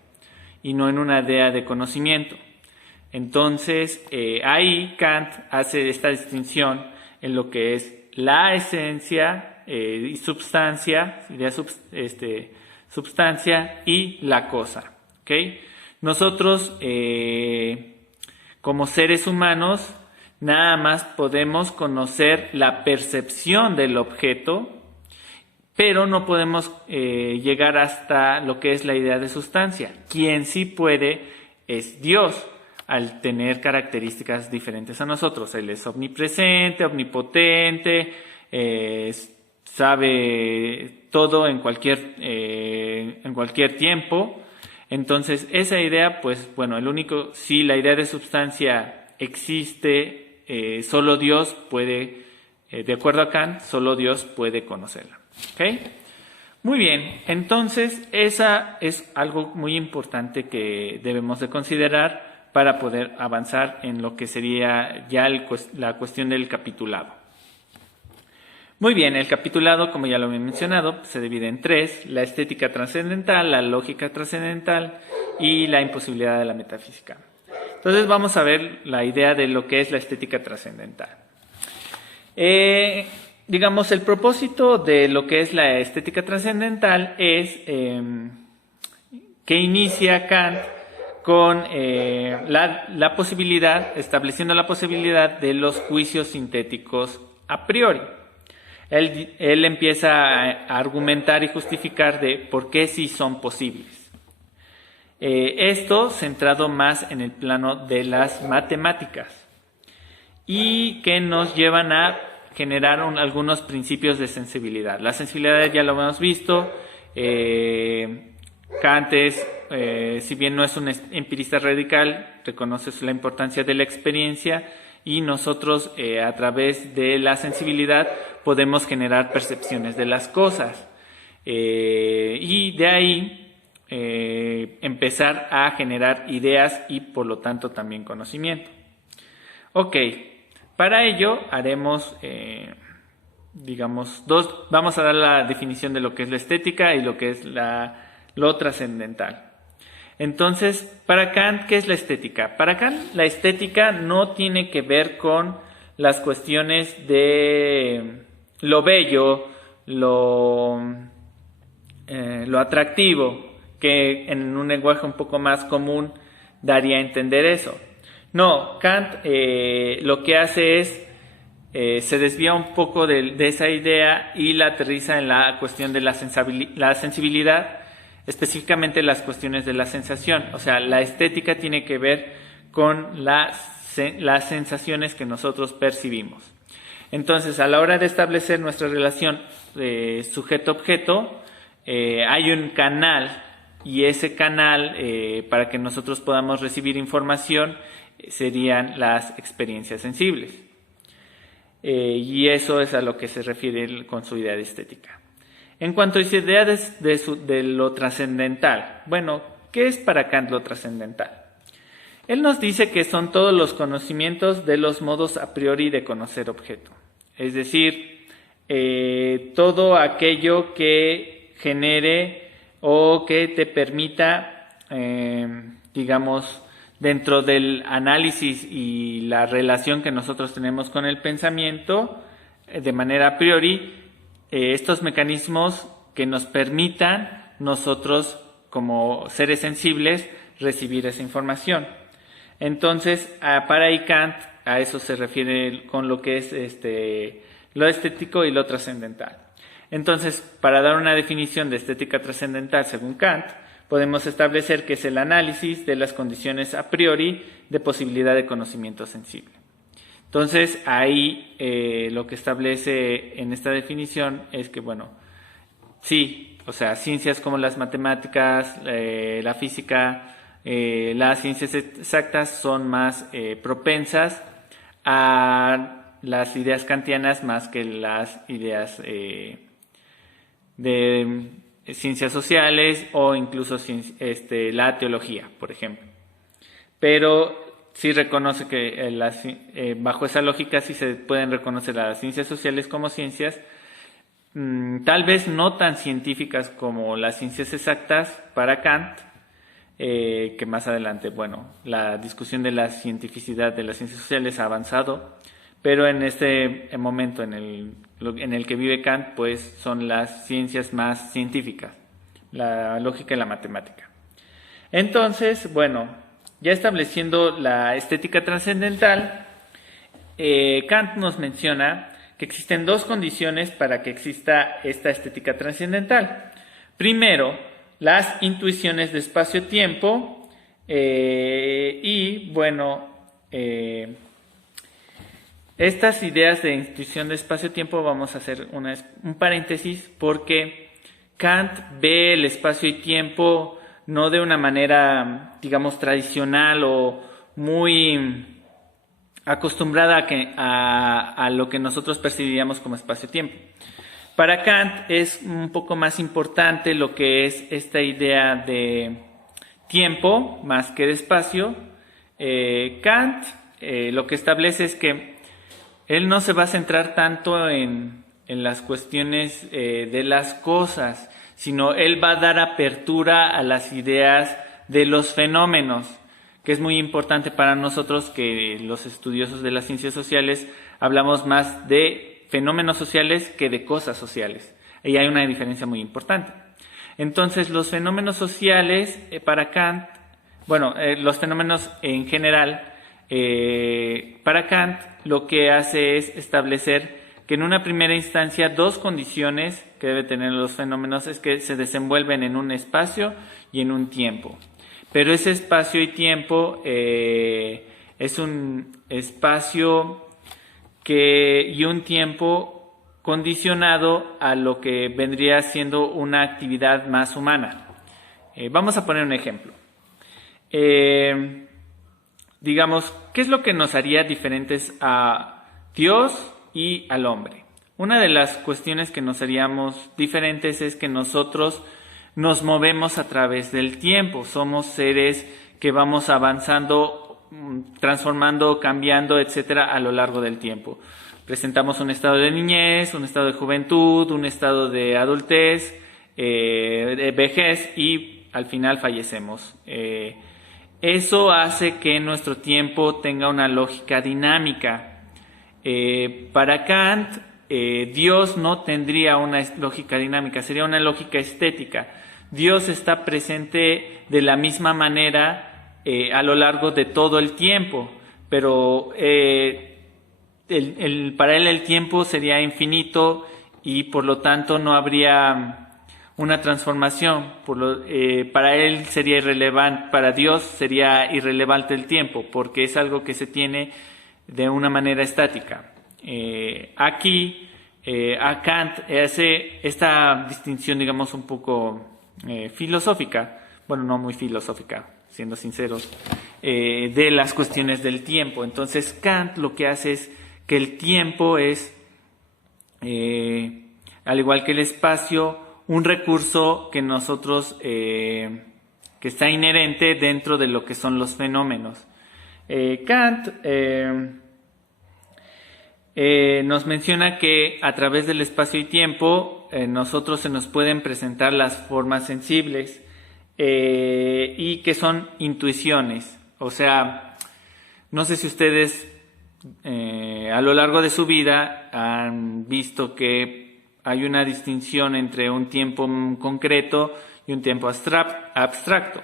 y no en una idea de conocimiento. Entonces, ahí Kant hace esta distinción en lo que es la esencia y substancia, substancia y la cosa. ¿Okay? Nosotros, como seres humanos, nada más podemos conocer la percepción del objeto, pero no podemos llegar hasta lo que es la idea de sustancia. Quien sí puede es Dios, al tener características diferentes a nosotros. Él es omnipresente, omnipotente, sabe todo en cualquier tiempo. Entonces, esa idea, pues bueno, si la idea de sustancia existe, solo Dios puede, de acuerdo a Kant, solo Dios puede conocerla. ¿Okay? Muy bien, entonces esa es algo muy importante que debemos de considerar para poder avanzar en lo que sería ya la cuestión del capitulado. Muy bien, el capitulado, como ya lo he mencionado, se divide en 3: la estética trascendental, la lógica trascendental y la imposibilidad de la metafísica. Entonces vamos a ver la idea de lo que es la estética trascendental. Digamos, el propósito de lo que es la estética trascendental es que inicia Kant con la posibilidad, estableciendo la posibilidad de los juicios sintéticos a priori. Él empieza a argumentar y justificar de por qué sí son posibles. Esto centrado más en el plano de las matemáticas y que nos llevan a generar algunos principios de sensibilidad. La sensibilidad ya lo hemos visto. Kant si bien no es un empirista radical, reconoce la importancia de la experiencia y nosotros a través de la sensibilidad podemos generar percepciones de las cosas y de ahí empezar a generar ideas y por lo tanto también conocimiento. Ok, para ello haremos vamos a dar la definición de lo que es la estética y lo que es lo trascendental. Entonces, para Kant, ¿qué es la estética? Para Kant, la estética no tiene que ver con las cuestiones de lo bello, lo atractivo, que en un lenguaje un poco más común daría a entender eso. No, Kant lo que hace es se desvía un poco de esa idea y la aterriza en la cuestión de la sensibilidad, específicamente las cuestiones de la sensación. O sea, la estética tiene que ver con las sensaciones que nosotros percibimos. Entonces, a la hora de establecer nuestra relación sujeto-objeto, hay un canal, y ese canal, para que nosotros podamos recibir información, serían las experiencias sensibles. Y eso es a lo que se refiere con su idea de estética. En cuanto a sus ideas de lo trascendental, bueno, ¿qué es para Kant lo trascendental? Él nos dice que son todos los conocimientos de los modos a priori de conocer objeto. Es decir, todo aquello que genere o que te permita, digamos, dentro del análisis y la relación que nosotros tenemos con el pensamiento, de manera a priori, estos mecanismos que nos permitan nosotros, como seres sensibles, recibir esa información. Entonces, para Kant, a eso se refiere con lo que es lo estético y lo trascendental. Entonces, para dar una definición de estética trascendental según Kant, podemos establecer que es el análisis de las condiciones a priori de posibilidad de conocimiento sensible. Entonces, ahí lo que establece en esta definición es que, bueno, sí, o sea, ciencias como las matemáticas, la física, las ciencias exactas son más propensas a las ideas kantianas más que las ideas de ciencias sociales o incluso la teología, por ejemplo. Pero sí reconoce que bajo esa lógica sí se pueden reconocer a las ciencias sociales como ciencias, tal vez no tan científicas como las ciencias exactas para Kant, que más adelante, bueno, la discusión de la cientificidad de las ciencias sociales ha avanzado, pero en este momento en el que vive Kant, pues son las ciencias más científicas, la lógica y la matemática. Entonces, bueno, ya estableciendo la estética trascendental, Kant nos menciona que existen dos condiciones para que exista esta estética trascendental. Primero, las intuiciones de espacio-tiempo y, bueno, estas ideas de intuición de espacio-tiempo, vamos a hacer un paréntesis porque Kant ve el espacio y tiempo no de una manera, digamos, tradicional o muy acostumbrada a lo que nosotros percibiríamos como espacio-tiempo. Para Kant es un poco más importante lo que es esta idea de tiempo más que de espacio. Kant lo que establece es que él no se va a centrar tanto en las cuestiones de las cosas, sino él va a dar apertura a las ideas de los fenómenos, que es muy importante para nosotros que los estudiosos de las ciencias sociales hablamos más de fenómenos sociales que de cosas sociales. Ahí hay una diferencia muy importante. Entonces, los fenómenos sociales para Kant, bueno, los fenómenos en general, para Kant lo que hace es establecer que en una primera instancia dos condiciones que deben tener los fenómenos es que se desenvuelven en un espacio y en un tiempo. Pero ese espacio y tiempo es un espacio y un tiempo condicionado a lo que vendría siendo una actividad más humana. Vamos a poner un ejemplo. Digamos, ¿qué es lo que nos haría diferentes a Dios y al hombre? Una de las cuestiones que nos haríamos diferentes es que nosotros nos movemos a través del tiempo. Somos seres que vamos avanzando, transformando, cambiando, etcétera, a lo largo del tiempo. Presentamos un estado de niñez, un estado de juventud, un estado de adultez, de vejez y al final fallecemos. Eso hace que nuestro tiempo tenga una lógica dinámica. Para Kant, Dios no tendría una lógica dinámica, sería una lógica estética. Dios está presente de la misma manera a lo largo de todo el tiempo, pero para él el tiempo sería infinito y por lo tanto no habría una transformación. Para él sería irrelevante, para Dios sería irrelevante el tiempo, porque es algo que se tiene de una manera estática. Aquí a Kant hace esta distinción, digamos, un poco filosófica, bueno, no muy filosófica, siendo sinceros, de las cuestiones del tiempo. Entonces Kant lo que hace es que el tiempo es, al igual que el espacio, un recurso que nosotros, que está inherente dentro de lo que son los fenómenos. Kant nos menciona que a través del espacio y tiempo nosotros se nos pueden presentar las formas sensibles y que son intuiciones. O sea, no sé si ustedes a lo largo de su vida han visto que hay una distinción entre un tiempo concreto y un tiempo abstracto.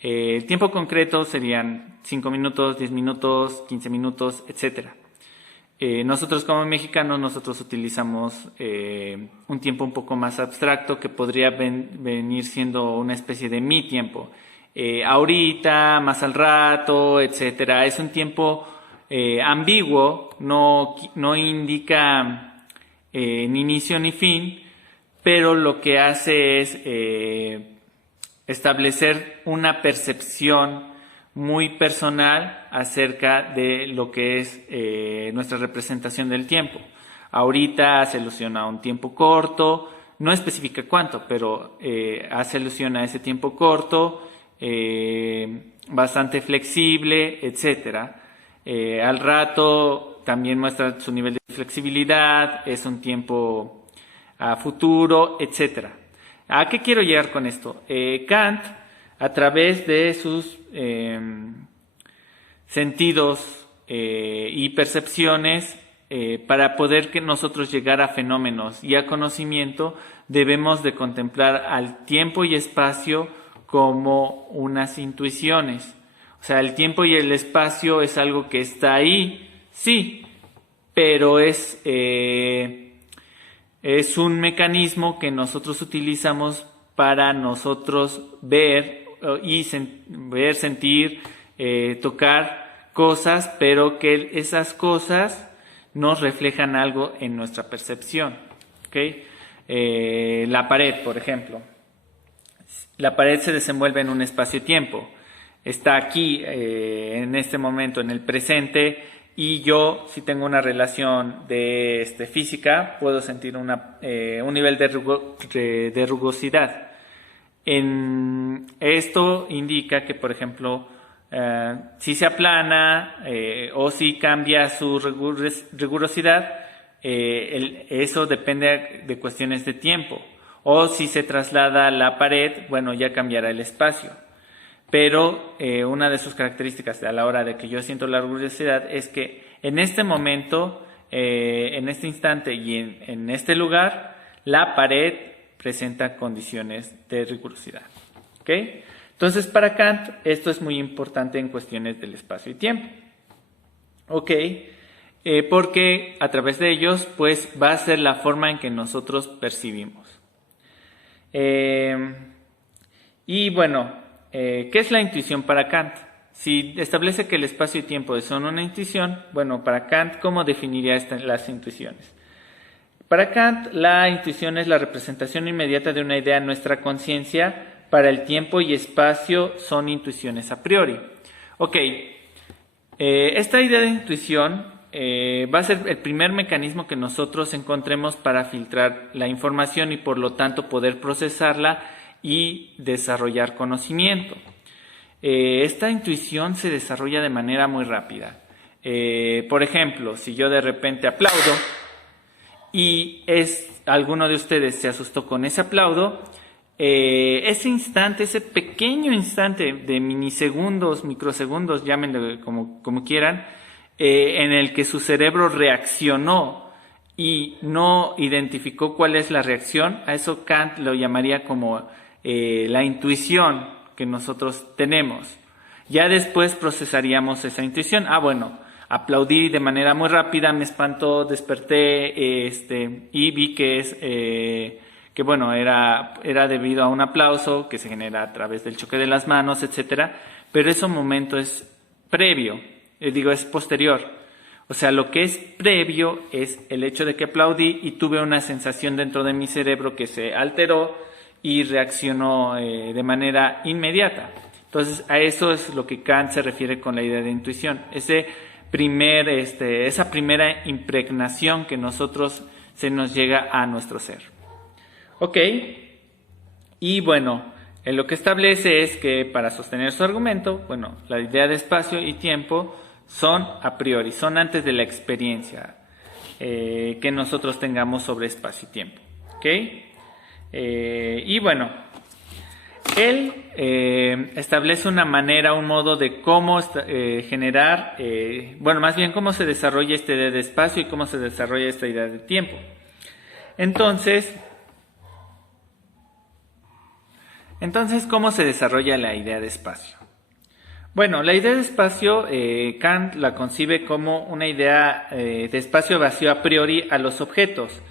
El tiempo concreto serían 5 minutos, 10 minutos, 15 minutos, etc. Nosotros como mexicanos, nosotros utilizamos un tiempo un poco más abstracto que podría venir siendo una especie de mi tiempo. Ahorita, más al rato, etc. Es un tiempo ambiguo, no indica ni inicio ni fin, pero lo que hace es establecer una percepción muy personal acerca de lo que es nuestra representación del tiempo. Ahorita se alusiona a un tiempo corto, no especifica cuánto, pero hace alusión a ese tiempo corto, bastante flexible, etcétera. Al rato también muestra su nivel de flexibilidad, es un tiempo a futuro, etcétera. ¿A qué quiero llegar con esto? Kant, a través de sus sentidos y percepciones, para poder que nosotros llegar a fenómenos y a conocimiento, debemos de contemplar al tiempo y espacio como unas intuiciones. O sea, el tiempo y el espacio es algo que está ahí, sí, pero es un mecanismo que nosotros utilizamos para nosotros ver, sentir, tocar cosas, pero que esas cosas nos reflejan algo en nuestra percepción. ¿Okay? La pared, por ejemplo. La pared se desenvuelve en un espacio-tiempo. Está aquí en este momento, en el presente, y yo, si tengo una relación de física, puedo sentir un nivel de rugosidad. Esto indica que, por ejemplo, si se aplana o si cambia su rigurosidad, eso depende de cuestiones de tiempo. O si se traslada a la pared, bueno, ya cambiará el espacio. Pero una de sus características a la hora de que yo siento la rigurosidad es que en este momento, en este instante y en este lugar, la pared presenta condiciones de rigurosidad. ¿Okay? Entonces, para Kant, esto es muy importante en cuestiones del espacio y tiempo. ¿Ok? Porque a través de ellos, pues, va a ser la forma en que nosotros percibimos. Y bueno, ¿qué es la intuición para Kant? Si establece que el espacio y tiempo son una intuición, bueno, para Kant, ¿cómo definiría las intuiciones? Para Kant, la intuición es la representación inmediata de una idea en nuestra conciencia. Para el tiempo y espacio son intuiciones a priori. Ok, esta idea de intuición va a ser el primer mecanismo que nosotros encontremos para filtrar la información y por lo tanto poder procesarla y desarrollar conocimiento. Esta intuición se desarrolla de manera muy rápida. Por ejemplo, si yo de repente aplaudo y alguno de ustedes se asustó con ese aplaudo, ese instante, ese pequeño instante de minisegundos, microsegundos, llámenlo como quieran, en el que su cerebro reaccionó y no identificó cuál es la reacción, a eso Kant lo llamaría como la intuición que nosotros tenemos. Ya después procesaríamos esa intuición. Bueno, aplaudí de manera muy rápida, me espantó, desperté y vi que que bueno, era debido a un aplauso que se genera a través del choque de las manos, etcétera, pero ese momento es previo, es posterior. O sea, lo que es previo es el hecho de que aplaudí y tuve una sensación dentro de mi cerebro que se alteró y reaccionó de manera inmediata. Entonces, a eso es lo que Kant se refiere con la idea de intuición. Esa primera impregnación que se nos llega a nuestro ser. Ok, y bueno, lo que establece es que para sostener su argumento, bueno, la idea de espacio y tiempo son a priori, son antes de la experiencia que nosotros tengamos sobre espacio y tiempo. ¿Ok? Y bueno, él establece una manera, un modo de cómo generar, bueno, más bien cómo se desarrolla esta idea de espacio y cómo se desarrolla esta idea de tiempo. Entonces, ¿cómo se desarrolla la idea de espacio? Bueno, la idea de espacio, Kant la concibe como una idea de espacio vacío a priori a los objetos.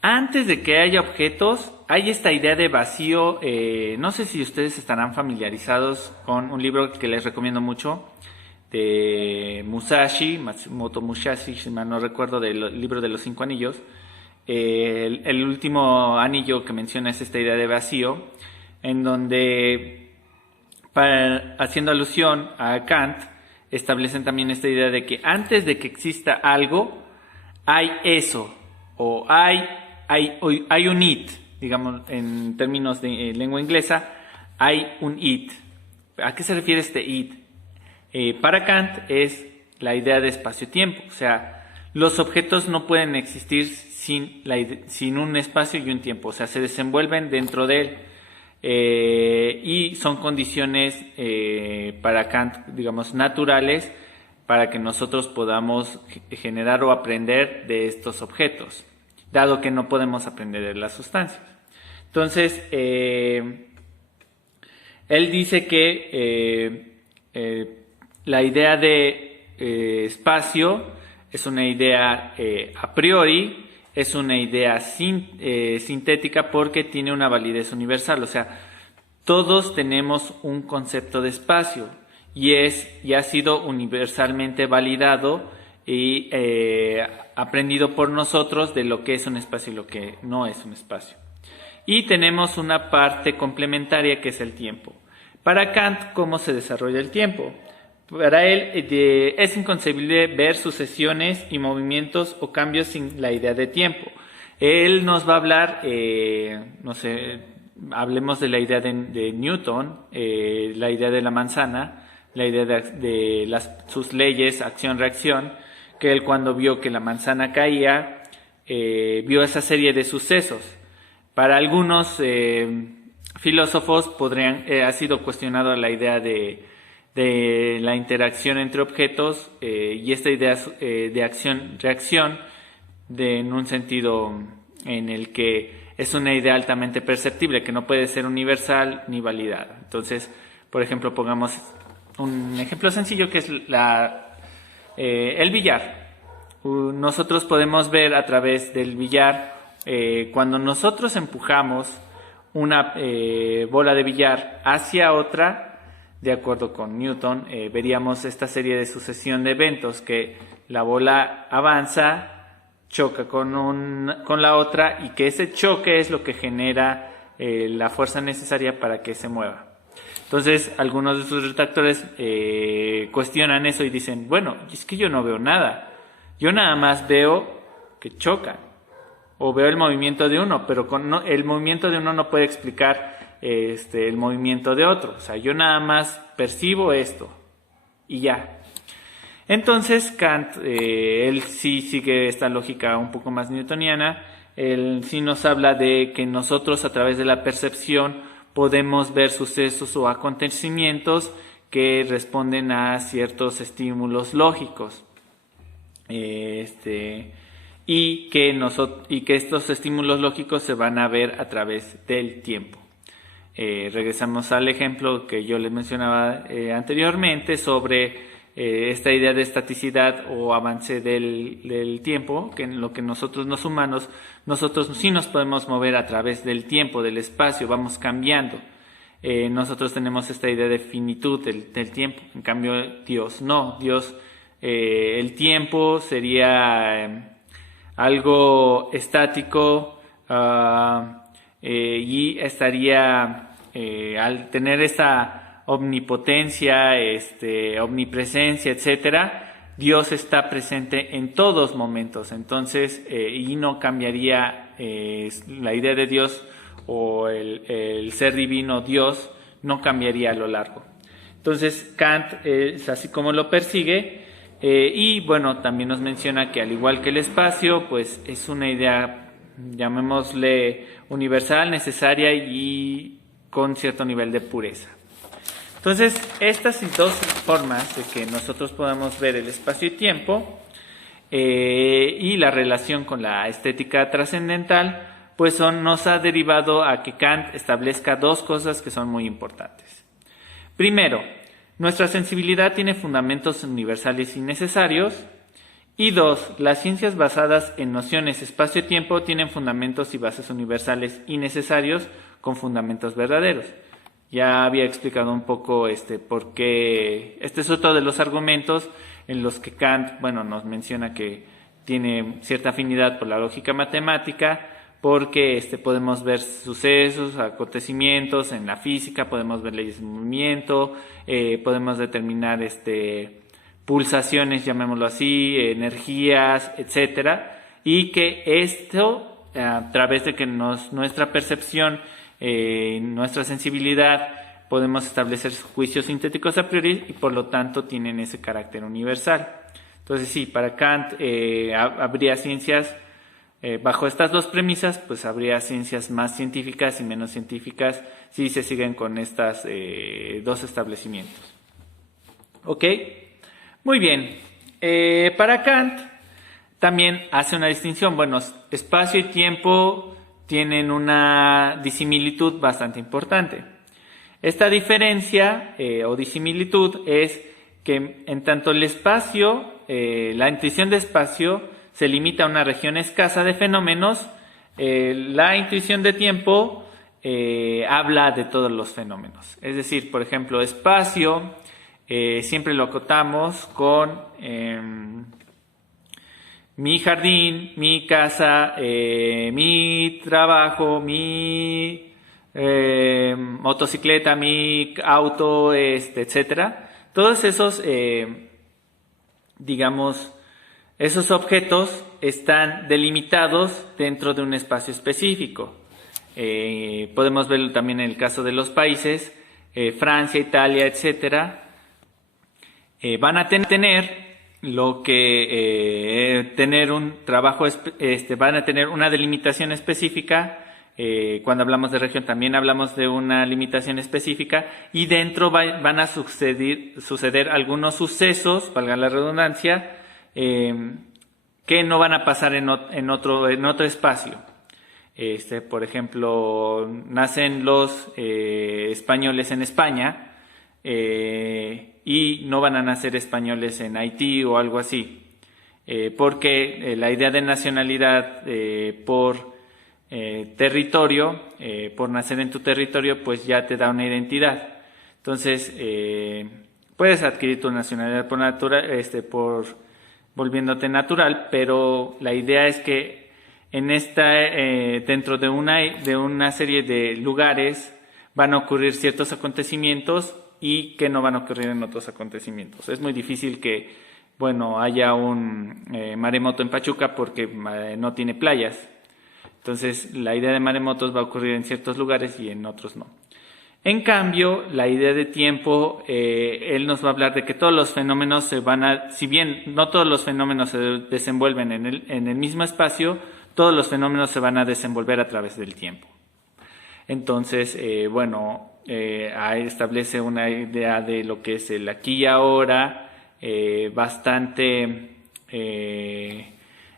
Antes de que haya objetos, hay esta idea de vacío. No sé si ustedes estarán familiarizados con un libro que les recomiendo mucho, de Musashi, Matsumoto Musashi, si mal no recuerdo, del libro de los 5 anillos. El último anillo que menciona es esta idea de vacío, en donde, haciendo alusión a Kant, establecen también esta idea de que antes de que exista algo, hay eso, o hay un it, digamos en términos de lengua inglesa, hay un it. ¿A qué se refiere este it? Para Kant es la idea de espacio-tiempo, o sea, los objetos no pueden existir sin un espacio y un tiempo, o sea, se desenvuelven dentro de él. Y son condiciones para Kant, digamos, naturales para que nosotros podamos generar o aprender de estos objetos, dado que no podemos aprender de las sustancias. Entonces, él dice que la idea de espacio es una idea a priori, es una idea sintética porque tiene una validez universal, o sea, todos tenemos un concepto de espacio y ha sido universalmente validado y aprendido por nosotros de lo que es un espacio y lo que no es un espacio. Y tenemos una parte complementaria que es el tiempo. Para Kant, ¿cómo se desarrolla el tiempo? Para él es inconcebible ver sucesiones y movimientos o cambios sin la idea de tiempo. Él nos va a hablar, hablemos de la idea de Newton, la idea de la manzana, la idea de sus leyes, acción-reacción, que él cuando vio que la manzana caía, vio esa serie de sucesos. Para algunos filósofos ha sido cuestionado la idea de la interacción entre objetos y esta idea de acción-reacción en un sentido en el que es una idea altamente perceptible, que no puede ser universal ni validada. Entonces, por ejemplo, pongamos un ejemplo sencillo que es el billar. Nosotros podemos ver a través del billar, cuando nosotros empujamos una bola de billar hacia otra, de acuerdo con Newton, veríamos esta serie de sucesión de eventos, que la bola avanza, choca con la otra y que ese choque es lo que genera la fuerza necesaria para que se mueva. Entonces, algunos de sus retractores cuestionan eso y dicen, bueno, es que yo no veo nada, yo nada más veo que chocan, o veo el movimiento de uno, pero el movimiento de uno no puede explicar el movimiento de otro, o sea, yo nada más percibo esto y ya. Entonces Kant, él sí sigue esta lógica un poco más newtoniana. Él sí nos habla de que nosotros a través de la percepción podemos ver sucesos o acontecimientos que responden a ciertos estímulos lógicos, y que estos estímulos lógicos se van a ver a través del tiempo. Regresamos al ejemplo que yo les mencionaba anteriormente sobre esta idea de estaticidad o avance del tiempo, que en lo que nosotros los humanos, nosotros sí nos podemos mover a través del tiempo, del espacio, vamos cambiando. Nosotros tenemos esta idea de finitud del tiempo, en cambio Dios no. Dios, el tiempo sería algo estático y estaría, al tener esta omnipotencia, omnipresencia, etcétera, Dios está presente en todos momentos. Entonces, y no cambiaría la idea de Dios o el ser divino Dios no cambiaría a lo largo. Entonces Kant es así como lo persigue, y bueno, también nos menciona que al igual que el espacio, pues es una idea, llamémosle universal, necesaria y con cierto nivel de pureza. Entonces, estas dos formas de que nosotros podamos ver el espacio y tiempo y la relación con la estética trascendental, pues nos ha derivado a que Kant establezca dos cosas que son muy importantes. Primero, nuestra sensibilidad tiene fundamentos universales y necesarios. Y dos, las ciencias basadas en nociones espacio-tiempo tienen fundamentos y bases universales y necesarios con fundamentos verdaderos. Ya había explicado un poco por qué. Este es otro de los argumentos en los que Kant, nos menciona que tiene cierta afinidad por la lógica matemática, porque podemos ver sucesos, acontecimientos en la física, podemos ver leyes de movimiento, podemos determinar pulsaciones, llamémoslo así, energías, etcétera, y que esto, a través de que nuestra percepción, nuestra sensibilidad, podemos establecer juicios sintéticos a priori y por lo tanto tienen ese carácter universal. Entonces sí, para Kant habría ciencias, bajo estas dos premisas, pues habría ciencias más científicas y menos científicas si se siguen con estas dos establecimientos. ¿Ok? Muy bien. Para Kant también hace una distinción. Espacio y tiempo tienen una disimilitud bastante importante. Esta diferencia o disimilitud es que en tanto el espacio, la intuición de espacio se limita a una región escasa de fenómenos, la intuición de tiempo habla de todos los fenómenos. Es decir, por ejemplo, espacio siempre lo acotamos con mi jardín, mi casa, mi trabajo, mi motocicleta, mi auto, etcétera. Todos esos, esos objetos están delimitados dentro de un espacio específico. Podemos verlo también en el caso de los países, Francia, Italia, etcétera. Van a tener lo que tener un trabajo, van a tener una delimitación específica. Cuando hablamos de región también hablamos de una limitación específica, y dentro van a suceder algunos sucesos, valga la redundancia, que no van a pasar en otro espacio. Por ejemplo, nacen los españoles en España, y no van a nacer españoles en Haití o algo así, porque la idea de nacionalidad por territorio, por nacer en tu territorio, pues ya te da una identidad. Entonces, puedes adquirir tu nacionalidad por volviéndote natural, pero la idea es que en dentro de una serie de lugares van a ocurrir ciertos acontecimientos y que no van a ocurrir en otros acontecimientos. Es muy difícil que, haya un maremoto en Pachuca porque no tiene playas. Entonces, la idea de maremotos va a ocurrir en ciertos lugares y en otros no. En cambio, la idea de tiempo, él nos va a hablar de que todos los fenómenos si bien no todos los fenómenos se desenvuelven en el mismo espacio, todos los fenómenos se van a desenvolver a través del tiempo. Entonces, ahí establece una idea de lo que es el aquí y ahora,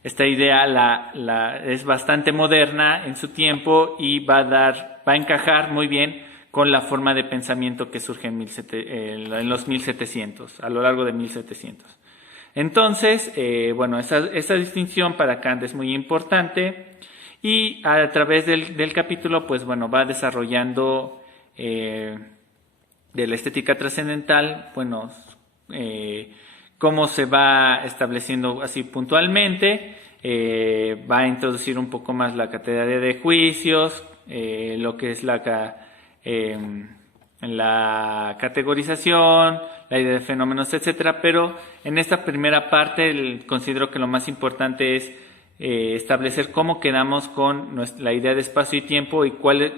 esta idea es bastante moderna en su tiempo y va a encajar muy bien con la forma de pensamiento que surge en los 1700, a lo largo de 1700. Entonces, esa distinción para Kant es muy importante, y a través del capítulo, va desarrollando de la estética trascendental, cómo se va estableciendo así puntualmente, va a introducir un poco más la categoría de juicios, lo que es la categorización, la idea de fenómenos, etcétera. Pero en esta primera parte considero que lo más importante es establecer cómo quedamos con la idea de espacio y tiempo y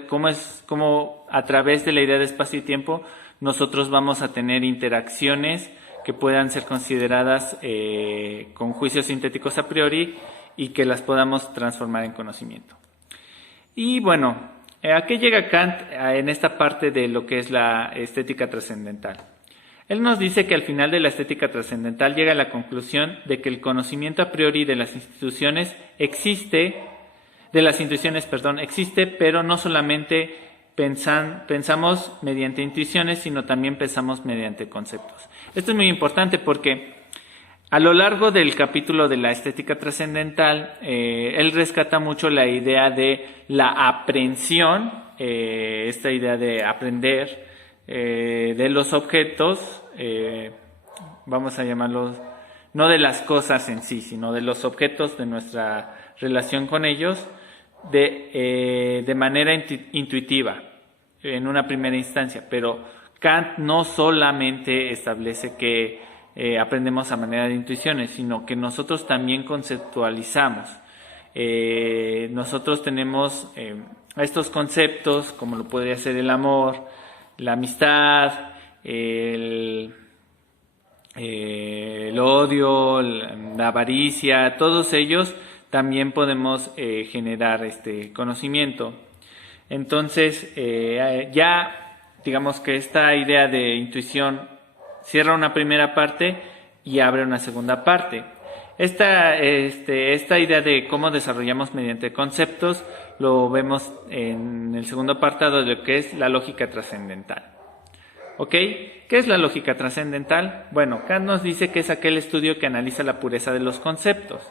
cómo a través de la idea de espacio y tiempo nosotros vamos a tener interacciones que puedan ser consideradas con juicios sintéticos a priori y que las podamos transformar en conocimiento. Y bueno, ¿a qué llega Kant en esta parte de lo que es la estética trascendental? Él nos dice que al final de la estética trascendental llega a la conclusión de que el conocimiento a priori de las instituciones existe, pero no solamente pensamos mediante intuiciones, sino también pensamos mediante conceptos. Esto es muy importante porque a lo largo del capítulo de la estética trascendental, él rescata mucho la idea de la aprehensión, esta idea de aprender de los objetos, vamos a llamarlos, no de las cosas en sí, sino de los objetos, de nuestra relación con ellos, de manera intuitiva, en una primera instancia. Pero Kant no solamente establece que aprendemos a manera de intuiciones, sino que nosotros también conceptualizamos. Nosotros tenemos estos conceptos, como lo podría ser el amor, la amistad, el odio, la avaricia, todos ellos también podemos generar este conocimiento. Entonces, ya digamos que esta idea de intuición cierra una primera parte y abre una segunda parte. Esta idea de cómo desarrollamos mediante conceptos lo vemos en el segundo apartado de lo que es la lógica trascendental. ¿Ok? ¿Qué es la lógica trascendental? Bueno, Kant nos dice que es aquel estudio que analiza la pureza de los conceptos.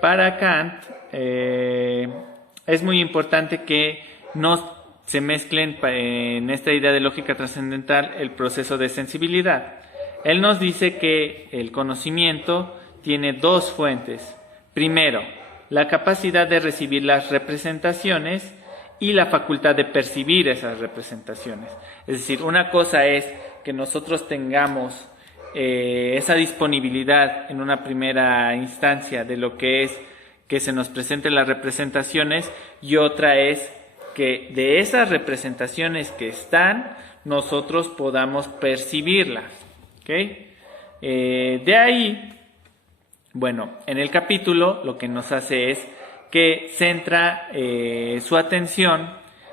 Para Kant es muy importante que no se mezclen en esta idea de lógica trascendental el proceso de sensibilidad. Él nos dice que el conocimiento tiene dos fuentes. Primero, la capacidad de recibir las representaciones y la facultad de percibir esas representaciones. Es decir, una cosa es que nosotros tengamos esa disponibilidad en una primera instancia de lo que es que se nos presenten las representaciones, y otra es que de esas representaciones que están, nosotros podamos percibirlas. ¿Okay? De ahí, bueno, en el capítulo lo que nos hace es que centra su atención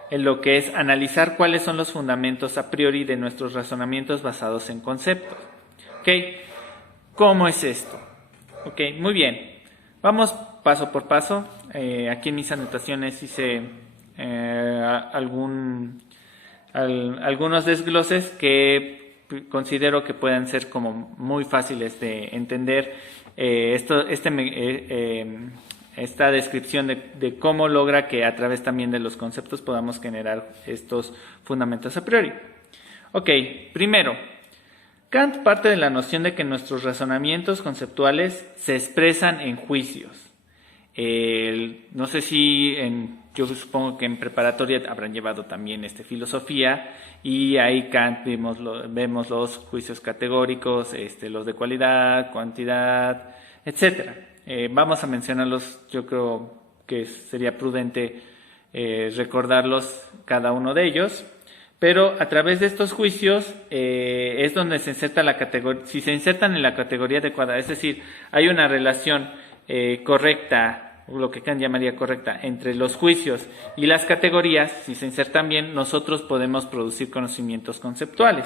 en lo que es analizar cuáles son los fundamentos a priori de nuestros razonamientos basados en conceptos. ¿Okay? ¿Cómo es esto? Okay, muy bien. Vamos paso por paso. Aquí en mis anotaciones hice algunos desgloses que considero que pueden ser como muy fáciles de entender esta descripción de cómo logra que a través también de los conceptos podamos generar estos fundamentos a priori. Ok, primero, Kant parte de la noción de que nuestros razonamientos conceptuales se expresan en juicios. No sé si yo supongo que en preparatoria habrán llevado también filosofía, y ahí Kant vemos los juicios categóricos, los de cualidad, cuantidad, etcétera. Vamos a mencionarlos, yo creo que sería prudente recordarlos cada uno de ellos, pero a través de estos juicios es donde se inserta la categoría, si se insertan en la categoría adecuada, es decir, hay una relación correcta, lo que Kant llamaría correcta, entre los juicios y las categorías. Si se insertan bien, nosotros podemos producir conocimientos conceptuales.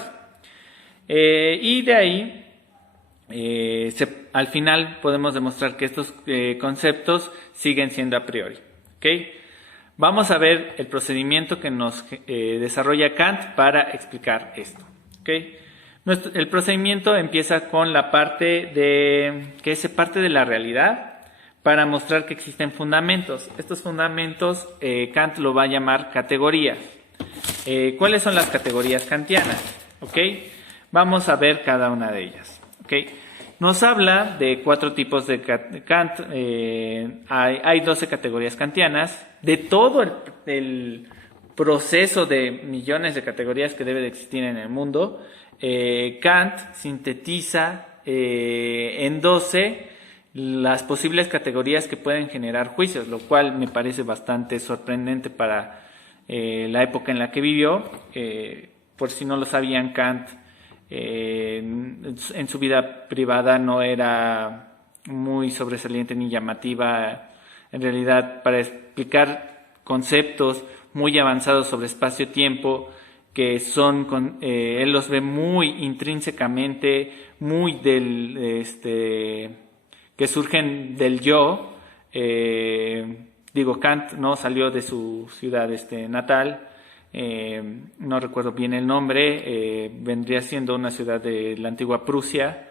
Y de ahí, al final podemos demostrar que estos conceptos siguen siendo a priori. ¿Okay? Vamos a ver el procedimiento que nos desarrolla Kant para explicar esto. ¿Okay? El procedimiento empieza con la parte que es parte de la realidad, para mostrar que existen fundamentos. Estos fundamentos Kant lo va a llamar categorías. ¿Cuáles son las categorías kantianas? ¿Okay? Vamos a ver cada una de ellas. ¿Okay? Nos habla de 4 tipos de Kant. Hay 12 categorías kantianas. De todo el proceso de millones de categorías que debe de existir en el mundo, Kant sintetiza en 12 las posibles categorías que pueden generar juicios, lo cual me parece bastante sorprendente para la época en la que vivió. Por si no lo sabían, Kant en su vida privada no era muy sobresaliente ni llamativa. En realidad, para explicar conceptos muy avanzados sobre espacio-tiempo, que son él los ve muy intrínsecamente, muy que surgen del yo. Kant no salió de su ciudad natal, no recuerdo bien el nombre, vendría siendo una ciudad de la antigua Prusia,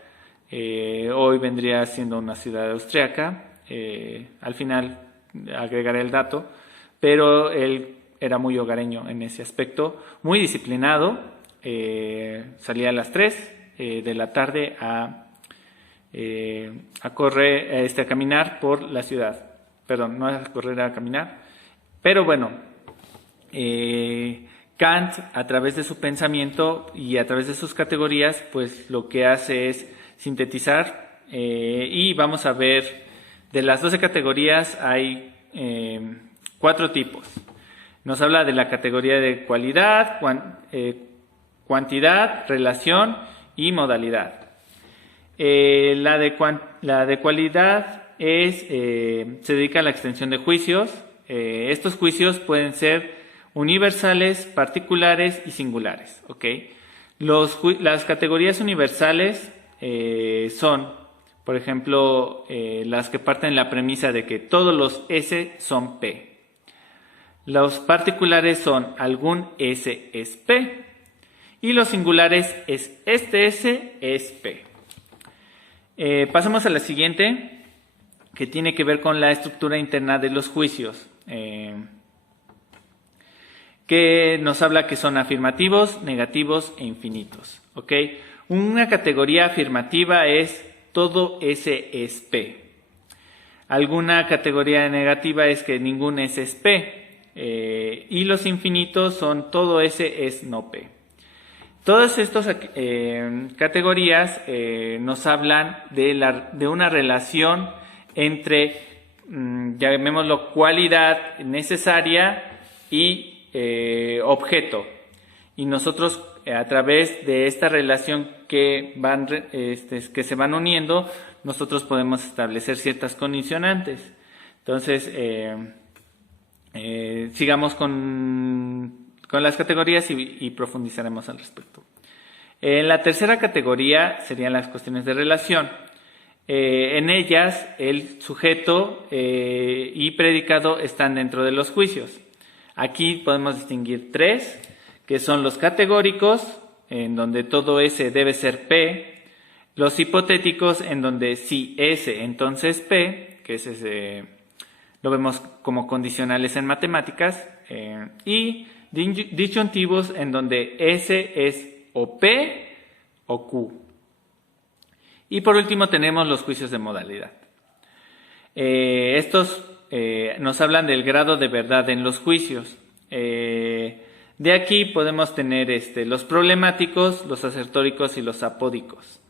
hoy vendría siendo una ciudad austriaca. Al final agregaré el dato, pero él era muy hogareño en ese aspecto, muy disciplinado. Salía a las 3 de la tarde a correr, a caminar por la ciudad. Perdón, no a correr, a caminar. Pero bueno, Kant, a través de su pensamiento y a través de sus categorías, pues lo que hace es sintetizar, y vamos a ver, de las 12 categorías hay 4 tipos. Nos habla de la categoría de cualidad, cuantidad, relación y modalidad. La de cualidad se dedica a la extensión de juicios. Estos juicios pueden ser universales, particulares y singulares. ¿Okay? Las categorías universales son, por ejemplo, las que parten de la premisa de que todos los S son P. Los particulares son algún S es P y los singulares es este S es P. Pasamos a la siguiente, que tiene que ver con la estructura interna de los juicios, que nos habla que son afirmativos, negativos e infinitos. ¿Okay? Una categoría afirmativa es todo S es P. Alguna categoría negativa es que ningún S es P. Y los infinitos son todo S es no P. Todas estas categorías nos hablan de una relación entre, llamémoslo, cualidad necesaria y objeto. Y nosotros, a través de esta relación que se van uniendo, nosotros podemos establecer ciertas condicionantes. Entonces, sigamos con las categorías y profundizaremos al respecto. La tercera categoría serían las cuestiones de relación. En ellas, el sujeto y predicado están dentro de los juicios. Aquí podemos distinguir 3, que son los categóricos, en donde todo S debe ser P; los hipotéticos, en donde si S, entonces P, que lo vemos como condicionales en matemáticas, y disyuntivos, en donde S es o P o Q. Y por último tenemos los juicios de modalidad. Estos nos hablan del grado de verdad en los juicios. De aquí podemos tener los problemáticos, los asertóricos y los apódicos.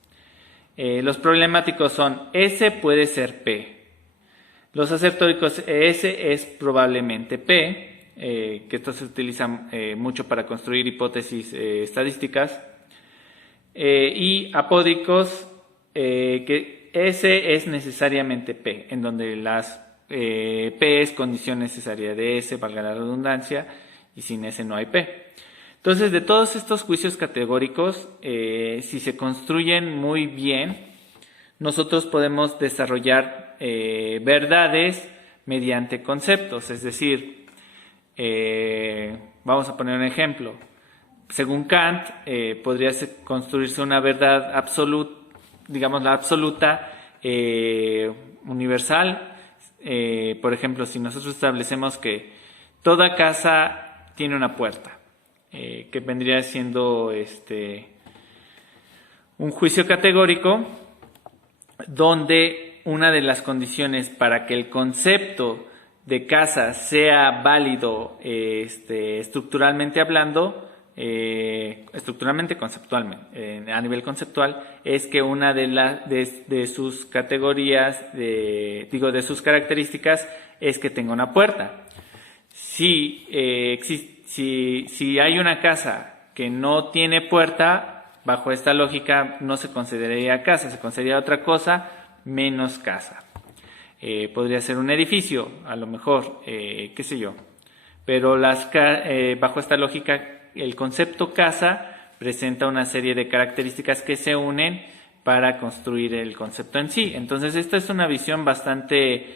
Los problemáticos son S puede ser P. Los asertóricos, S es probablemente P, que esto se utiliza mucho para construir hipótesis estadísticas. Y apódicos, que S es necesariamente P, en donde P es condición necesaria de S, valga la redundancia, y sin S no hay P. Entonces, de todos estos juicios categóricos, si se construyen muy bien, nosotros podemos desarrollar verdades mediante conceptos. Es decir, vamos a poner un ejemplo. Según Kant, podría construirse una verdad absoluta, digamos la absoluta, universal. Por ejemplo, si nosotros establecemos que toda casa tiene una puerta, que vendría siendo un juicio categórico, donde una de las condiciones para que el concepto de casa sea válido estructuralmente hablando, estructuralmente, conceptualmente, a nivel conceptual, es que una de sus categorías, de sus características, es que tenga una puerta. Si hay una casa que no tiene puerta, bajo esta lógica no se consideraría casa, se consideraría otra cosa menos casa. Podría ser un edificio, a lo mejor, qué sé yo. Pero bajo esta lógica, el concepto casa presenta una serie de características que se unen para construir el concepto en sí. Entonces, esta es una visión bastante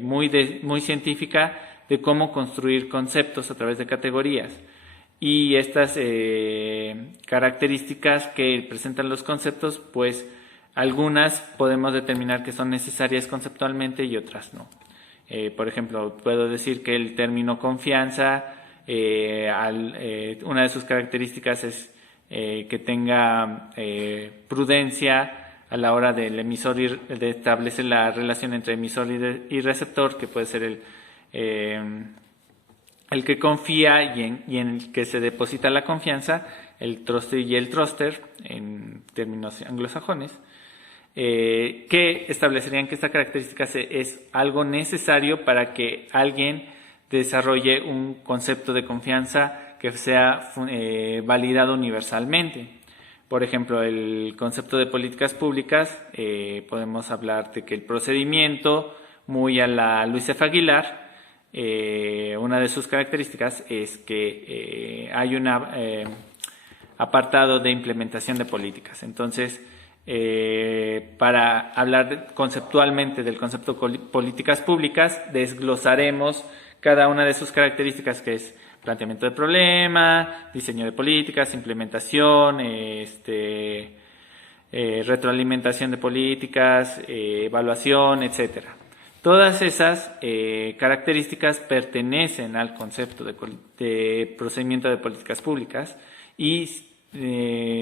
muy científica de cómo construir conceptos a través de categorías. Y estas características que presentan los conceptos, pues algunas podemos determinar que son necesarias conceptualmente y otras no. Por ejemplo, puedo decir que el término confianza, una de sus características es que tenga prudencia a la hora del emisor de establecer la relación entre emisor y receptor, que puede ser el que confía y en el que se deposita la confianza, el trustee y el truster, en términos anglosajones, que establecerían que esta característica es algo necesario para que alguien desarrolle un concepto de confianza que sea validado universalmente. Por ejemplo, el concepto de políticas públicas, podemos hablar de que el procedimiento, muy a la Luis F. Aguilar, una de sus características es que hay un apartado de implementación de políticas. Entonces, para hablar conceptualmente del concepto de políticas públicas, desglosaremos cada una de sus características, que es planteamiento de problema, diseño de políticas, implementación, retroalimentación de políticas, evaluación, etcétera. Todas esas características pertenecen al concepto de procedimiento de políticas públicas y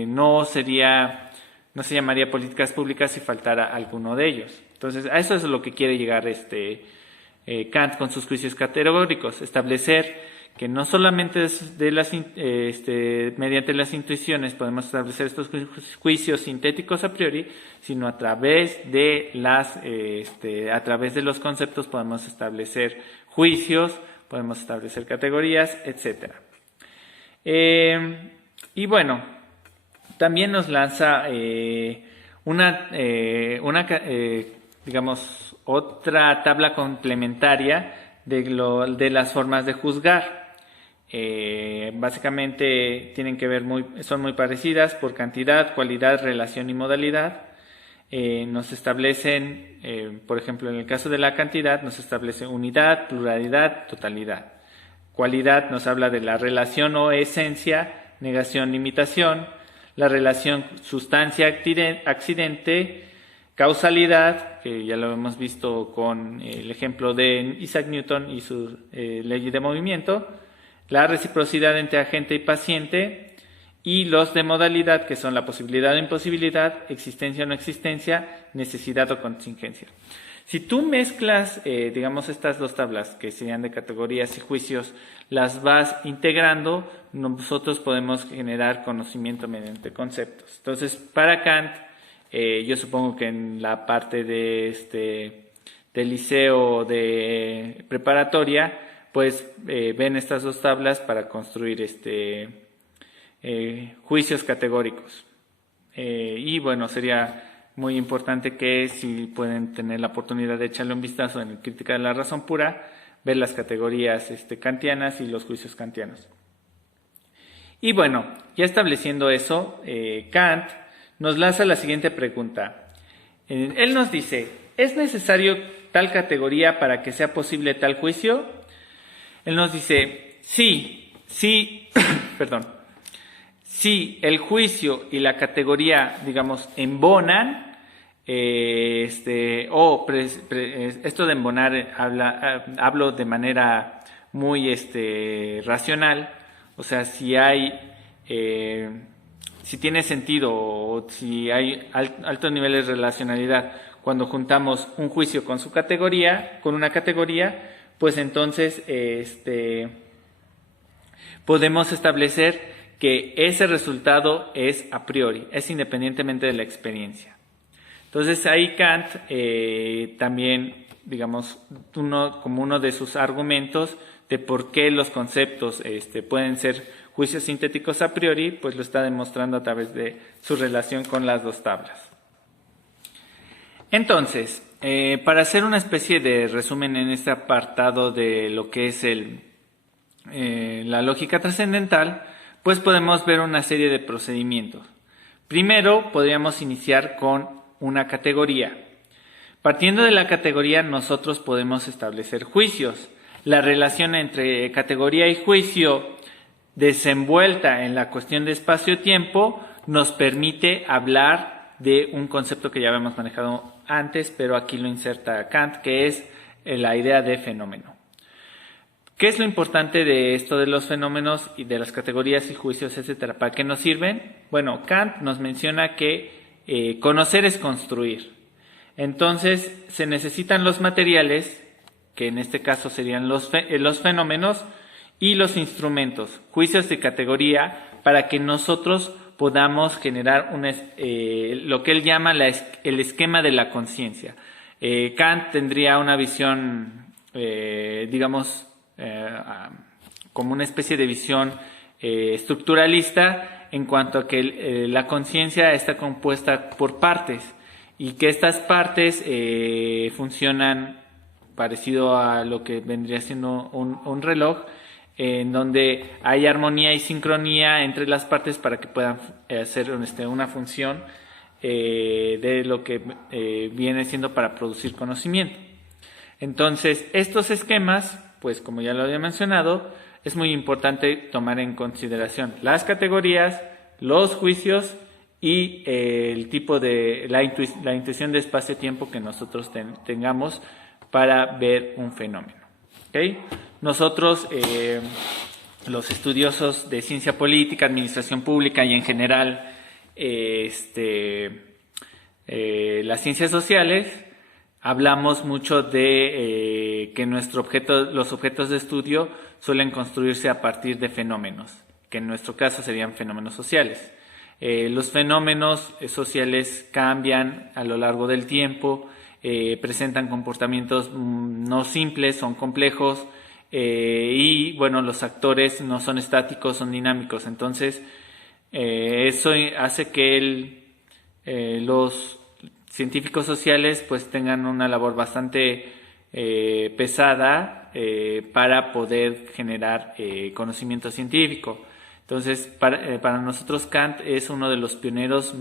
no se llamaría políticas públicas si faltara alguno de ellos. Entonces, a eso es lo que quiere llegar Kant con sus juicios categóricos, establecer que no solamente mediante las intuiciones podemos establecer estos juicios sintéticos a priori, sino a través de los conceptos podemos establecer juicios, podemos establecer categorías, etcétera. Y bueno, también nos lanza otra tabla complementaria de las formas de juzgar. Básicamente tienen que ver son muy parecidas por cantidad, cualidad, relación y modalidad. Nos establecen, por ejemplo, en el caso de la cantidad, nos establece unidad, pluralidad, totalidad. Cualidad nos habla de la relación o esencia, negación, limitación, la relación sustancia-accidente, causalidad, que ya lo hemos visto con el ejemplo de Isaac Newton y su ley de movimiento, la reciprocidad entre agente y paciente, y los de modalidad, que son la posibilidad o imposibilidad, existencia o no existencia, necesidad o contingencia. Si tú mezclas, estas dos tablas, que serían de categorías y juicios, las vas integrando, nosotros podemos generar conocimiento mediante conceptos. Entonces, para Kant, yo supongo que en la parte de liceo de preparatoria, pues ven estas dos tablas para construir juicios categóricos. Y bueno, sería muy importante que, si pueden tener la oportunidad de echarle un vistazo en Crítica de la Razón Pura, ver las categorías kantianas y los juicios kantianos. Y bueno, ya estableciendo eso, Kant nos lanza la siguiente pregunta. Él nos dice, ¿es necesario tal categoría para que sea posible tal juicio? Él nos dice, sí, perdón. Si el juicio y la categoría, embonan, esto de embonar hablo de manera muy racional, o sea, si tiene sentido o si hay altos niveles de relacionalidad cuando juntamos un juicio con con una categoría, pues entonces podemos establecer que ese resultado es a priori, es independientemente de la experiencia. Entonces ahí Kant también, digamos, como uno de sus argumentos de por qué los conceptos pueden ser juicios sintéticos a priori, pues lo está demostrando a través de su relación con las dos tablas. Entonces, para hacer una especie de resumen en este apartado de lo que es la lógica trascendental, pues podemos ver una serie de procedimientos. Primero, podríamos iniciar con una categoría. Partiendo de la categoría, nosotros podemos establecer juicios. La relación entre categoría y juicio desenvuelta en la cuestión de espacio-tiempo nos permite hablar de un concepto que ya habíamos manejado antes, pero aquí lo inserta Kant, que es la idea de fenómeno. ¿Qué es lo importante de esto de los fenómenos y de las categorías y juicios, etcétera? ¿Para qué nos sirven? Bueno, Kant nos menciona que conocer es construir. Entonces, se necesitan los materiales, que en este caso serían los fenómenos, y los instrumentos, juicios de categoría, para que nosotros podamos generar lo que él llama el esquema de la conciencia. Kant tendría una visión, digamos, como una especie de visión estructuralista en cuanto a que la conciencia está compuesta por partes y que estas partes funcionan parecido a lo que vendría siendo un reloj, en donde hay armonía y sincronía entre las partes para que puedan hacer una función de lo que viene siendo para producir conocimiento. Entonces, estos esquemas, pues como ya lo había mencionado, es muy importante tomar en consideración las categorías, los juicios y el tipo de la intuición de espacio-tiempo que nosotros tengamos para ver un fenómeno. ¿Okay? Nosotros, los estudiosos de ciencia política, administración pública y en general las ciencias sociales, hablamos mucho de que los objetos de estudio suelen construirse a partir de fenómenos, que en nuestro caso serían fenómenos sociales. Los fenómenos sociales cambian a lo largo del tiempo, presentan comportamientos no simples, son complejos, y bueno, los actores no son estáticos, son dinámicos. Entonces, eso hace que los científicos sociales pues tengan una labor bastante pesada para poder generar conocimiento científico. Entonces, para nosotros Kant es uno de los pioneros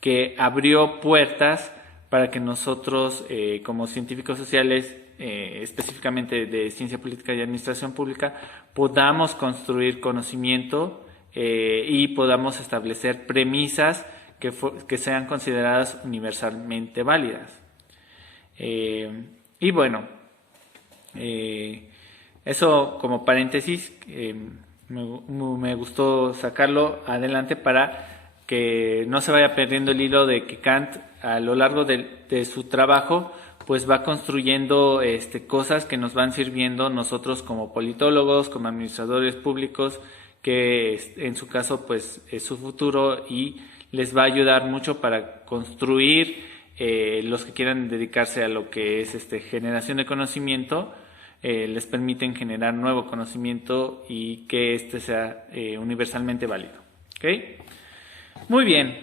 que abrió puertas para que nosotros, como científicos sociales, específicamente de ciencia política y administración pública, podamos construir conocimiento y podamos establecer premisas que sean consideradas universalmente válidas. Y bueno, eso como paréntesis, me gustó sacarlo adelante para que no se vaya perdiendo el hilo de que Kant a lo largo de su trabajo pues va construyendo cosas que nos van sirviendo nosotros como politólogos, como administradores públicos, que en su caso pues es su futuro y les va a ayudar mucho para construir los que quieran dedicarse a lo que es generación de conocimiento, les permiten generar nuevo conocimiento y que sea universalmente válido. ¿Okay? Muy bien,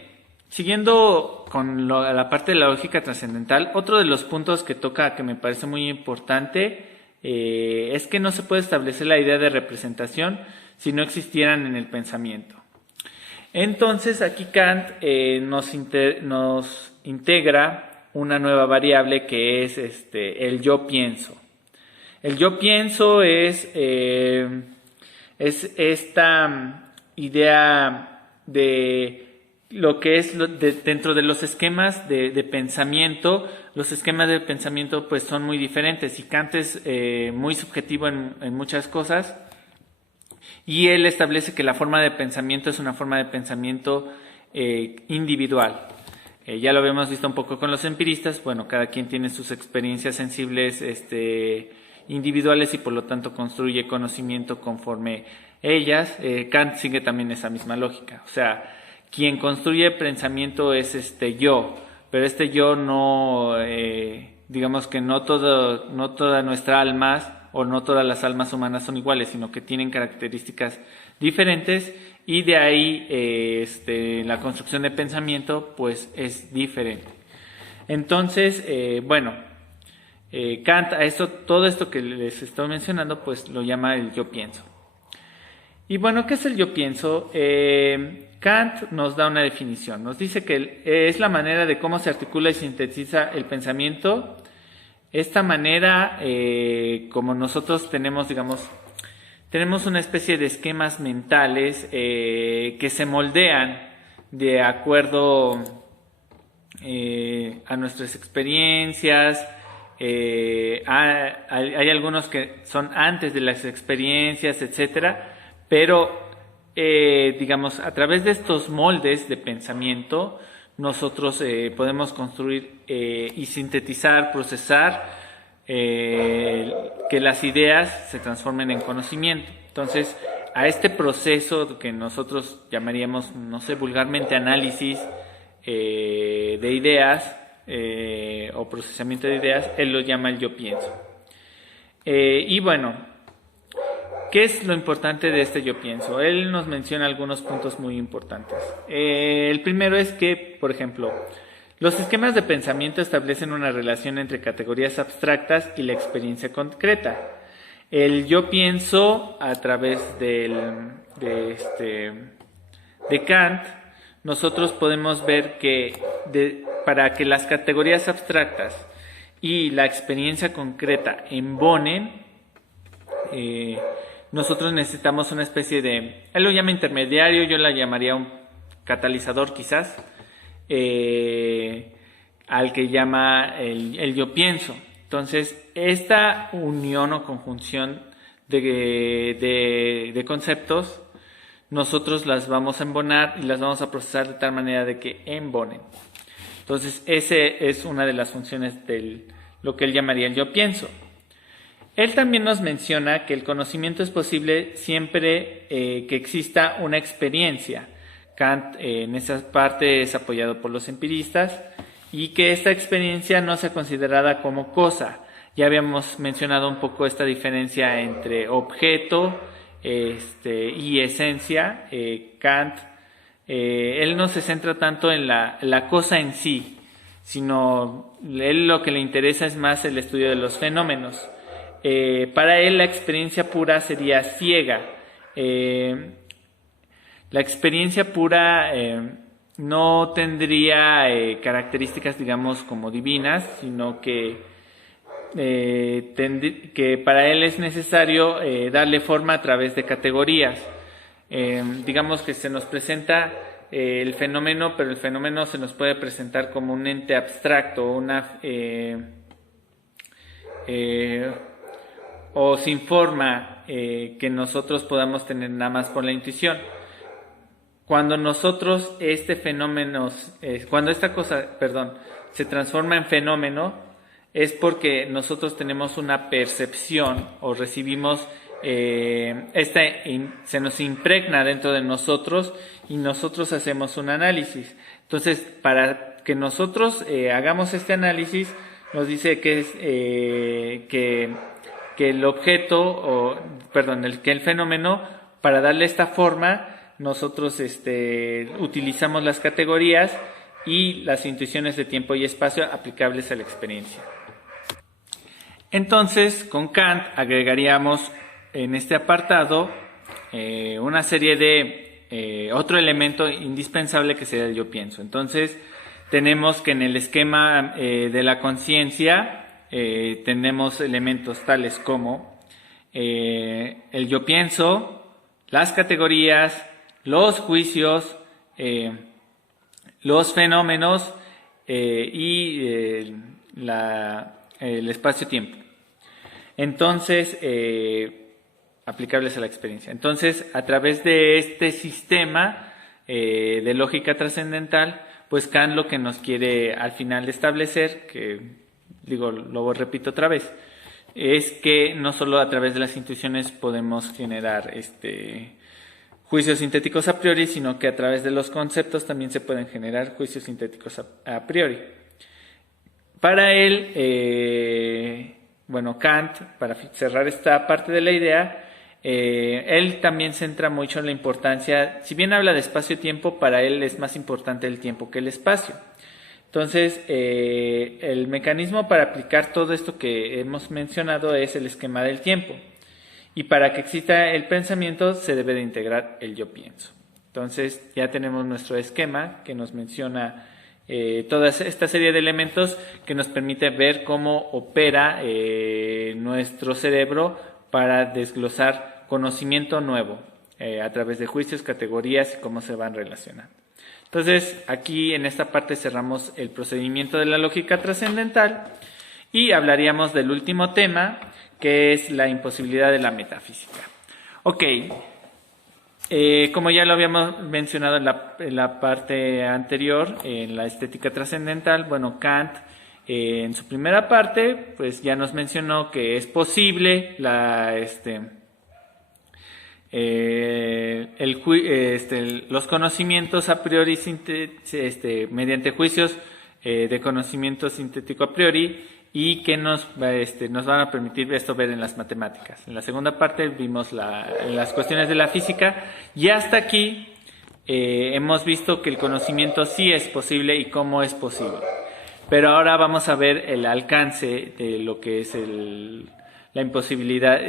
siguiendo con la parte de la lógica trascendental, otro de los puntos que toca que me parece muy importante es que no se puede establecer la idea de representación si no existieran en el pensamiento. Entonces aquí Kant nos integra una nueva variable que es el yo pienso. El yo pienso es esta idea de lo que es dentro de los esquemas de pensamiento. Los esquemas de pensamiento pues son muy diferentes y Kant es muy subjetivo en muchas cosas, y él establece que la forma de pensamiento es una forma de pensamiento individual. Ya lo habíamos visto un poco con los empiristas. Bueno, cada quien tiene sus experiencias sensibles individuales y por lo tanto construye conocimiento conforme ellas. Kant sigue también esa misma lógica, o sea, quien construye pensamiento es yo, pero yo no, digamos que no toda nuestra alma o no todas las almas humanas son iguales, sino que tienen características diferentes y de ahí la construcción de pensamiento pues es diferente. Entonces, Kant todo esto que les estoy mencionando pues lo llama el yo pienso. Y bueno, ¿qué es el yo pienso? Kant nos da una definición, nos dice que es la manera de cómo se articula y sintetiza el pensamiento. Esta manera, como nosotros tenemos una especie de esquemas mentales que se moldean de acuerdo a nuestras experiencias. Hay algunos que son antes de las experiencias, etcétera, pero a través de estos moldes de pensamiento nosotros podemos construir y sintetizar, procesar que las ideas se transformen en conocimiento. Entonces, a este proceso que nosotros llamaríamos, no sé, vulgarmente análisis de ideas o procesamiento de ideas, él lo llama el yo pienso. Y bueno, ¿qué es lo importante de este yo pienso? Él nos menciona algunos puntos muy importantes. El primero es que, por ejemplo, los esquemas de pensamiento establecen una relación entre categorías abstractas y la experiencia concreta. El yo pienso, a través de Kant, nosotros podemos ver que para que las categorías abstractas y la experiencia concreta embonen, nosotros necesitamos una especie de, él lo llama intermediario, yo la llamaría un catalizador quizás, al que llama el yo pienso. Entonces, esta unión o conjunción de conceptos, nosotros las vamos a embonar y las vamos a procesar de tal manera de que embonen. Entonces, ese es una de las funciones de lo que él llamaría el yo pienso. Él también nos menciona que el conocimiento es posible siempre que exista una experiencia. Kant en esa parte es apoyado por los empiristas y que esta experiencia no sea considerada como cosa. Ya habíamos mencionado un poco esta diferencia entre objeto y esencia. Kant, él no se centra tanto en la cosa en sí, sino él lo que le interesa es más el estudio de los fenómenos. Para él la experiencia pura sería ciega. La experiencia pura no tendría características, digamos, como divinas, sino que para él es necesario darle forma a través de categorías. Digamos que se nos presenta el fenómeno, pero el fenómeno se nos puede presentar como un ente abstracto, o sin forma que nosotros podamos tener nada más por la intuición. Cuando nosotros cuando esta cosa, se transforma en fenómeno, es porque nosotros tenemos una percepción o recibimos, se nos impregna dentro de nosotros y nosotros hacemos un análisis. Entonces, para que nosotros hagamos este análisis, nos dice que es que el objeto, que el fenómeno, para darle esta forma, nosotros utilizamos las categorías y las intuiciones de tiempo y espacio aplicables a la experiencia. Entonces, con Kant agregaríamos en este apartado una serie de otro elemento indispensable que sería el yo pienso. Entonces, tenemos que en el esquema de la conciencia tenemos elementos tales como el yo pienso, las categorías, los juicios, los fenómenos y el espacio-tiempo. Entonces, aplicables a la experiencia. Entonces, a través de este sistema de lógica trascendental, pues Kant lo que nos quiere al final establecer, que lo repito otra vez, es que no solo a través de las intuiciones podemos generar juicios sintéticos a priori, sino que a través de los conceptos también se pueden generar juicios sintéticos a priori. Para él, Kant, para cerrar esta parte de la idea, él también centra mucho en la importancia, si bien habla de espacio-tiempo, para él es más importante el tiempo que el espacio. Entonces, el mecanismo para aplicar todo esto que hemos mencionado es el esquema del tiempo. Y para que exista el pensamiento se debe de integrar el yo pienso. Entonces, ya tenemos nuestro esquema que nos menciona toda esta serie de elementos que nos permite ver cómo opera nuestro cerebro para desglosar conocimiento nuevo a través de juicios, categorías y cómo se van relacionando. Entonces, aquí en esta parte cerramos el procedimiento de la lógica trascendental y hablaríamos del último tema, que es la imposibilidad de la metafísica. Ok, como ya lo habíamos mencionado en la parte anterior, en la estética trascendental, Kant en su primera parte, pues ya nos mencionó que es posible los conocimientos a priori mediante juicios de conocimiento sintético a priori y que nos van a permitir esto ver en las matemáticas. En la segunda parte vimos las cuestiones de la física y hasta aquí hemos visto que el conocimiento sí es posible y cómo es posible. Pero ahora vamos a ver el alcance de lo que es la imposibilidad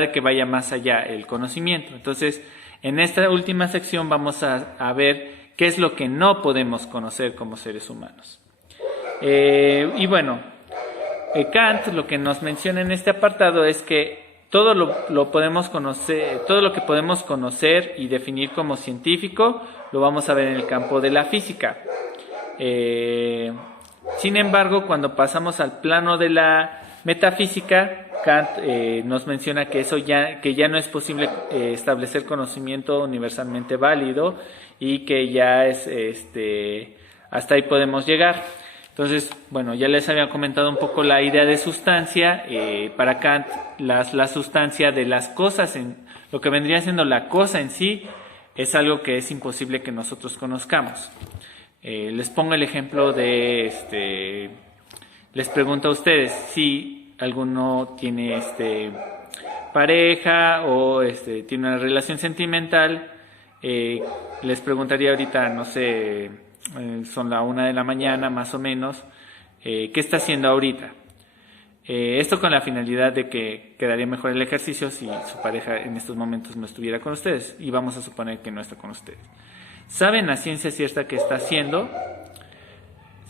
de que vaya más allá el conocimiento. Entonces, en esta última sección vamos a ver qué es lo que no podemos conocer como seres humanos. Kant lo que nos menciona en este apartado es que todo lo podemos conocer, todo lo que podemos conocer y definir como científico lo vamos a ver en el campo de la física. Sin embargo, cuando pasamos al plano de la metafísica, Kant nos menciona que ya no es posible establecer conocimiento universalmente válido y que ya es hasta ahí podemos llegar. Entonces, ya les había comentado un poco la idea de sustancia. Para Kant, la sustancia de las cosas, lo que vendría siendo la cosa en sí, es algo que es imposible que nosotros conozcamos. Les pongo el ejemplo de, les pregunto a ustedes si alguno tiene pareja o tiene una relación sentimental. Les preguntaría ahorita, no sé, son la 1 de la mañana más o menos, ¿qué está haciendo ahorita? Esto con la finalidad de que quedaría mejor el ejercicio si su pareja en estos momentos no estuviera con ustedes, y vamos a suponer que no está con ustedes. ¿Saben a ciencia cierta qué está haciendo?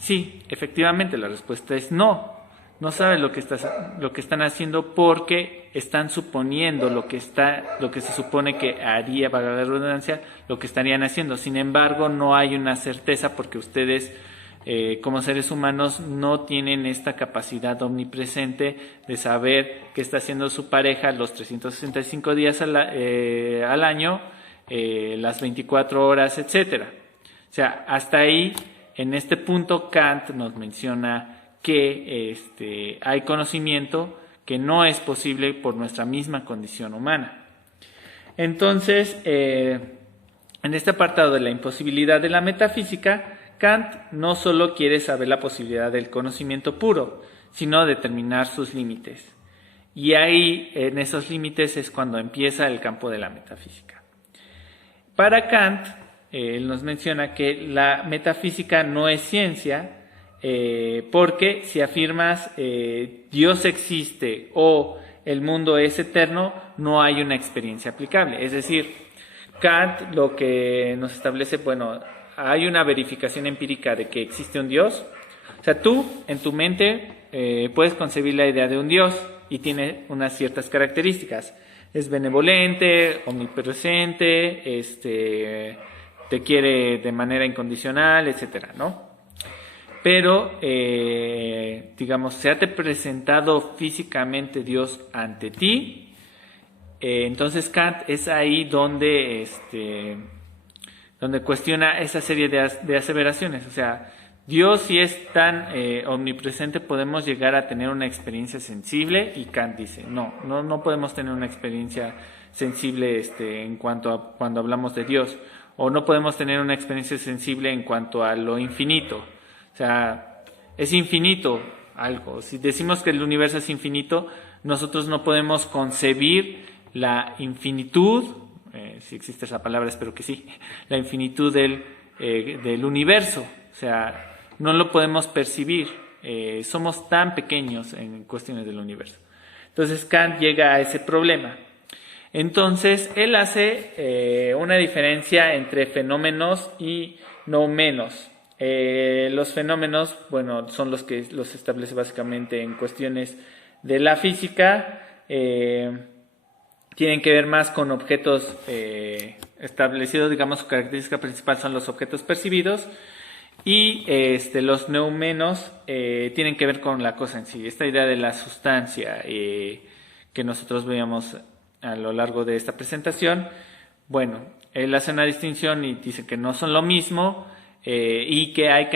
Sí, efectivamente, la respuesta es no. No saben lo que están haciendo porque están suponiendo lo que se supone que haría, valga la redundancia, lo que estarían haciendo. Sin embargo, no hay una certeza porque ustedes, como seres humanos, no tienen esta capacidad omnipresente de saber qué está haciendo su pareja los 365 días al año, las 24 horas, etcétera. O sea, hasta ahí, en este punto, Kant nos menciona que hay conocimiento que no es posible por nuestra misma condición humana. Entonces, en este apartado de la imposibilidad de la metafísica, Kant no solo quiere saber la posibilidad del conocimiento puro, sino determinar sus límites. Y ahí, en esos límites, es cuando empieza el campo de la metafísica. Para Kant, él nos menciona que la metafísica no es ciencia, porque si afirmas Dios existe o el mundo es eterno, no hay una experiencia aplicable. Es decir, Kant lo que nos establece, hay una verificación empírica de que existe un Dios. O sea, tú en tu mente puedes concebir la idea de un Dios y tiene unas ciertas características. Es benevolente, omnipresente, te quiere de manera incondicional, etcétera, ¿no? Pero, se ha presentado físicamente Dios ante ti, entonces Kant es ahí donde cuestiona esa serie de aseveraciones. O sea, Dios, si es tan omnipresente, podemos llegar a tener una experiencia sensible, y Kant dice, no podemos tener una experiencia sensible en cuanto a cuando hablamos de Dios, o no podemos tener una experiencia sensible en cuanto a lo infinito. O sea, es infinito algo. Si decimos que el universo es infinito, nosotros no podemos concebir la infinitud, si existe esa palabra, espero que sí, la infinitud del universo. O sea, no lo podemos percibir, somos tan pequeños en cuestiones del universo. Entonces Kant llega a ese problema. Entonces él hace una diferencia entre fenómenos y noumenos. Los fenómenos, bueno, son los que los establece básicamente en cuestiones de la física, tienen que ver más con objetos establecidos, digamos, su característica principal son los objetos percibidos. Y los noumenos tienen que ver con la cosa en sí, esta idea de la sustancia que nosotros veíamos a lo largo de esta presentación. Bueno, él hace una distinción y dice que no son lo mismo y que hay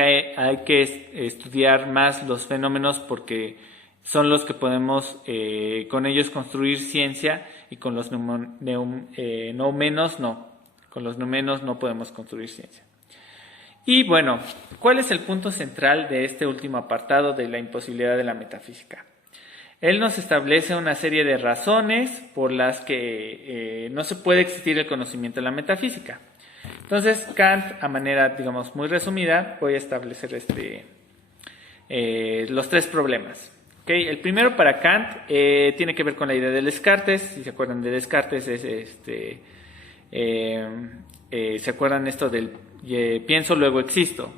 que estudiar más los fenómenos porque son los que podemos con ellos construir ciencia, y con los noumenos no. Con los noumenos no podemos construir ciencia. Y bueno, ¿cuál es el punto central de este último apartado de la imposibilidad de la metafísica? Él nos establece una serie de razones por las que no se puede existir el conocimiento de la metafísica. Entonces, Kant, a manera, digamos, muy resumida, voy a establecer los tres problemas. ¿Okay? El primero para Kant tiene que ver con la idea de Descartes. Si se acuerdan de Descartes, ¿se acuerdan esto del pienso, luego existo?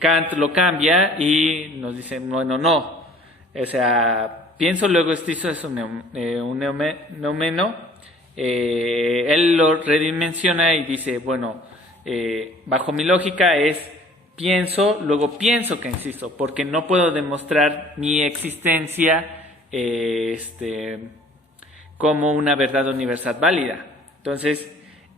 Kant lo cambia y nos dice, bueno, no. O sea, pienso, luego existo es un noumeno. Él lo redimensiona y dice, bueno, bajo mi lógica es pienso, luego pienso que existo, porque no puedo demostrar mi existencia como una verdad universal válida. Entonces,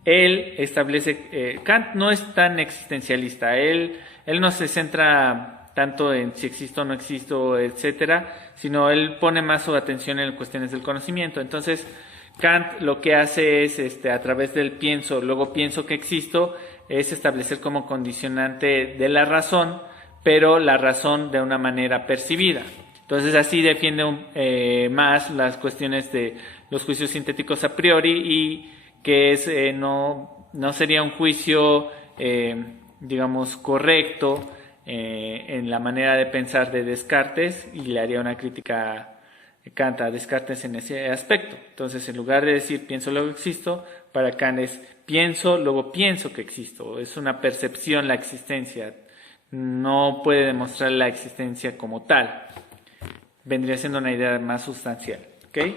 él establece, Kant no es tan existencialista, él no se centra tanto en si existo o no existo, etcétera, sino él pone más su atención en cuestiones del conocimiento. Entonces, Kant lo que hace es, a través del pienso, luego pienso que existo, es establecer como condicionante de la razón, pero la razón de una manera percibida. Entonces, así defiende más las cuestiones de los juicios sintéticos a priori, y que no sería un juicio, digamos, correcto en la manera de pensar de Descartes, y le haría una crítica Kant a Descartes en ese aspecto. Entonces, en lugar de decir pienso, luego existo, para Kant es pienso, luego pienso que existo. Es una percepción la existencia, no puede demostrar la existencia como tal. Vendría siendo una idea más sustancial. ¿Okay?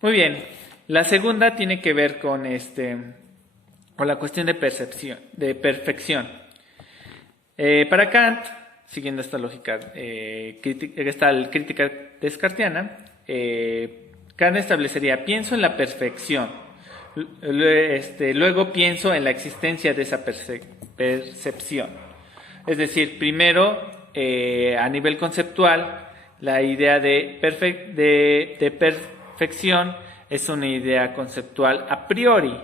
Muy bien. La segunda tiene que ver con la cuestión de percepción, de perfección. Para Kant, siguiendo esta lógica, esta crítica descartiana, Kant establecería pienso en la perfección, luego pienso en la existencia de esa percepción. Es decir, primero, a nivel conceptual, la idea de perfección es una idea conceptual a priori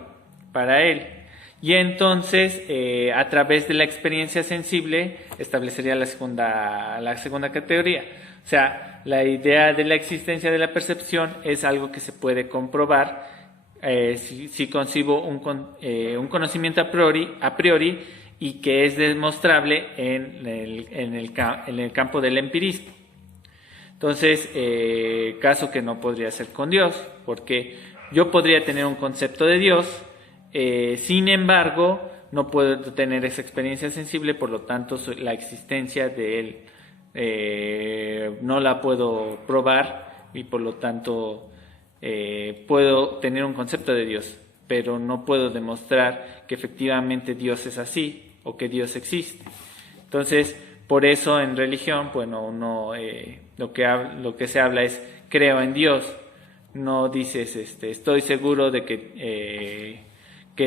para él. Y entonces, a través de la experiencia sensible, establecería la segunda categoría. O sea, la idea de la existencia de la percepción es algo que se puede comprobar si concibo un conocimiento a priori y que es demostrable en el campo del empirismo. Entonces, caso que no podría ser con Dios, porque yo podría tener un concepto de Dios, sin embargo, no puedo tener esa experiencia sensible, por lo tanto, la existencia de Él no la puedo probar, y por lo tanto puedo tener un concepto de Dios, pero no puedo demostrar que efectivamente Dios es así o que Dios existe. Entonces, por eso en religión, bueno, lo que se habla es creo en Dios. No dices estoy seguro de que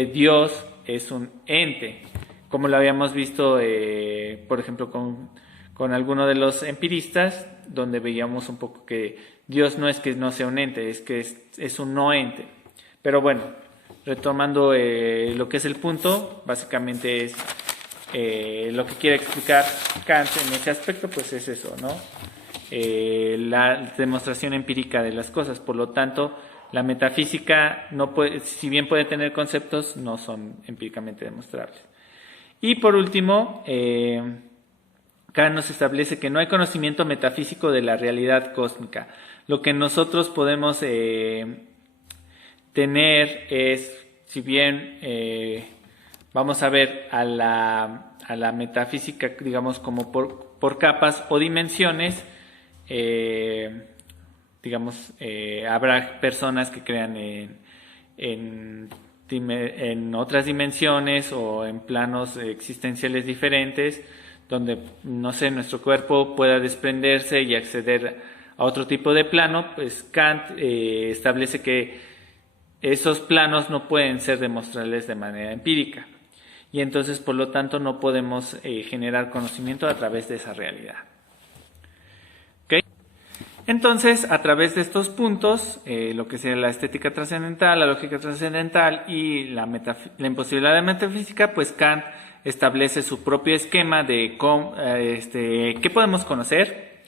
Dios es un ente. como lo habíamos visto, por ejemplo, con alguno de los empiristas, donde veíamos un poco que Dios no es que no sea un ente, es que es un no ente. Pero bueno, retomando lo que es el punto, básicamente es lo que quiere explicar Kant en ese aspecto, pues es eso, ¿no? La demostración empírica de las cosas. Por lo tanto, la metafísica, no puede, si bien puede tener conceptos, no son empíricamente demostrables. Y por último, Kant nos establece que no hay conocimiento metafísico de la realidad cósmica. Lo que nosotros podemos tener es, si bien vamos a ver a la metafísica, digamos, como por capas o dimensiones, digamos, habrá personas que crean en otras dimensiones o en planos existenciales diferentes, donde, no sé, nuestro cuerpo pueda desprenderse y acceder a otro tipo de plano. Pues Kant establece que esos planos no pueden ser demostrables de manera empírica, y entonces, por lo tanto, no podemos generar conocimiento a través de esa realidad. ¿Okay? Entonces, a través de estos puntos, lo que sería la estética trascendental, la lógica trascendental y la imposibilidad de metafísica, pues Kant establece su propio esquema de qué podemos conocer,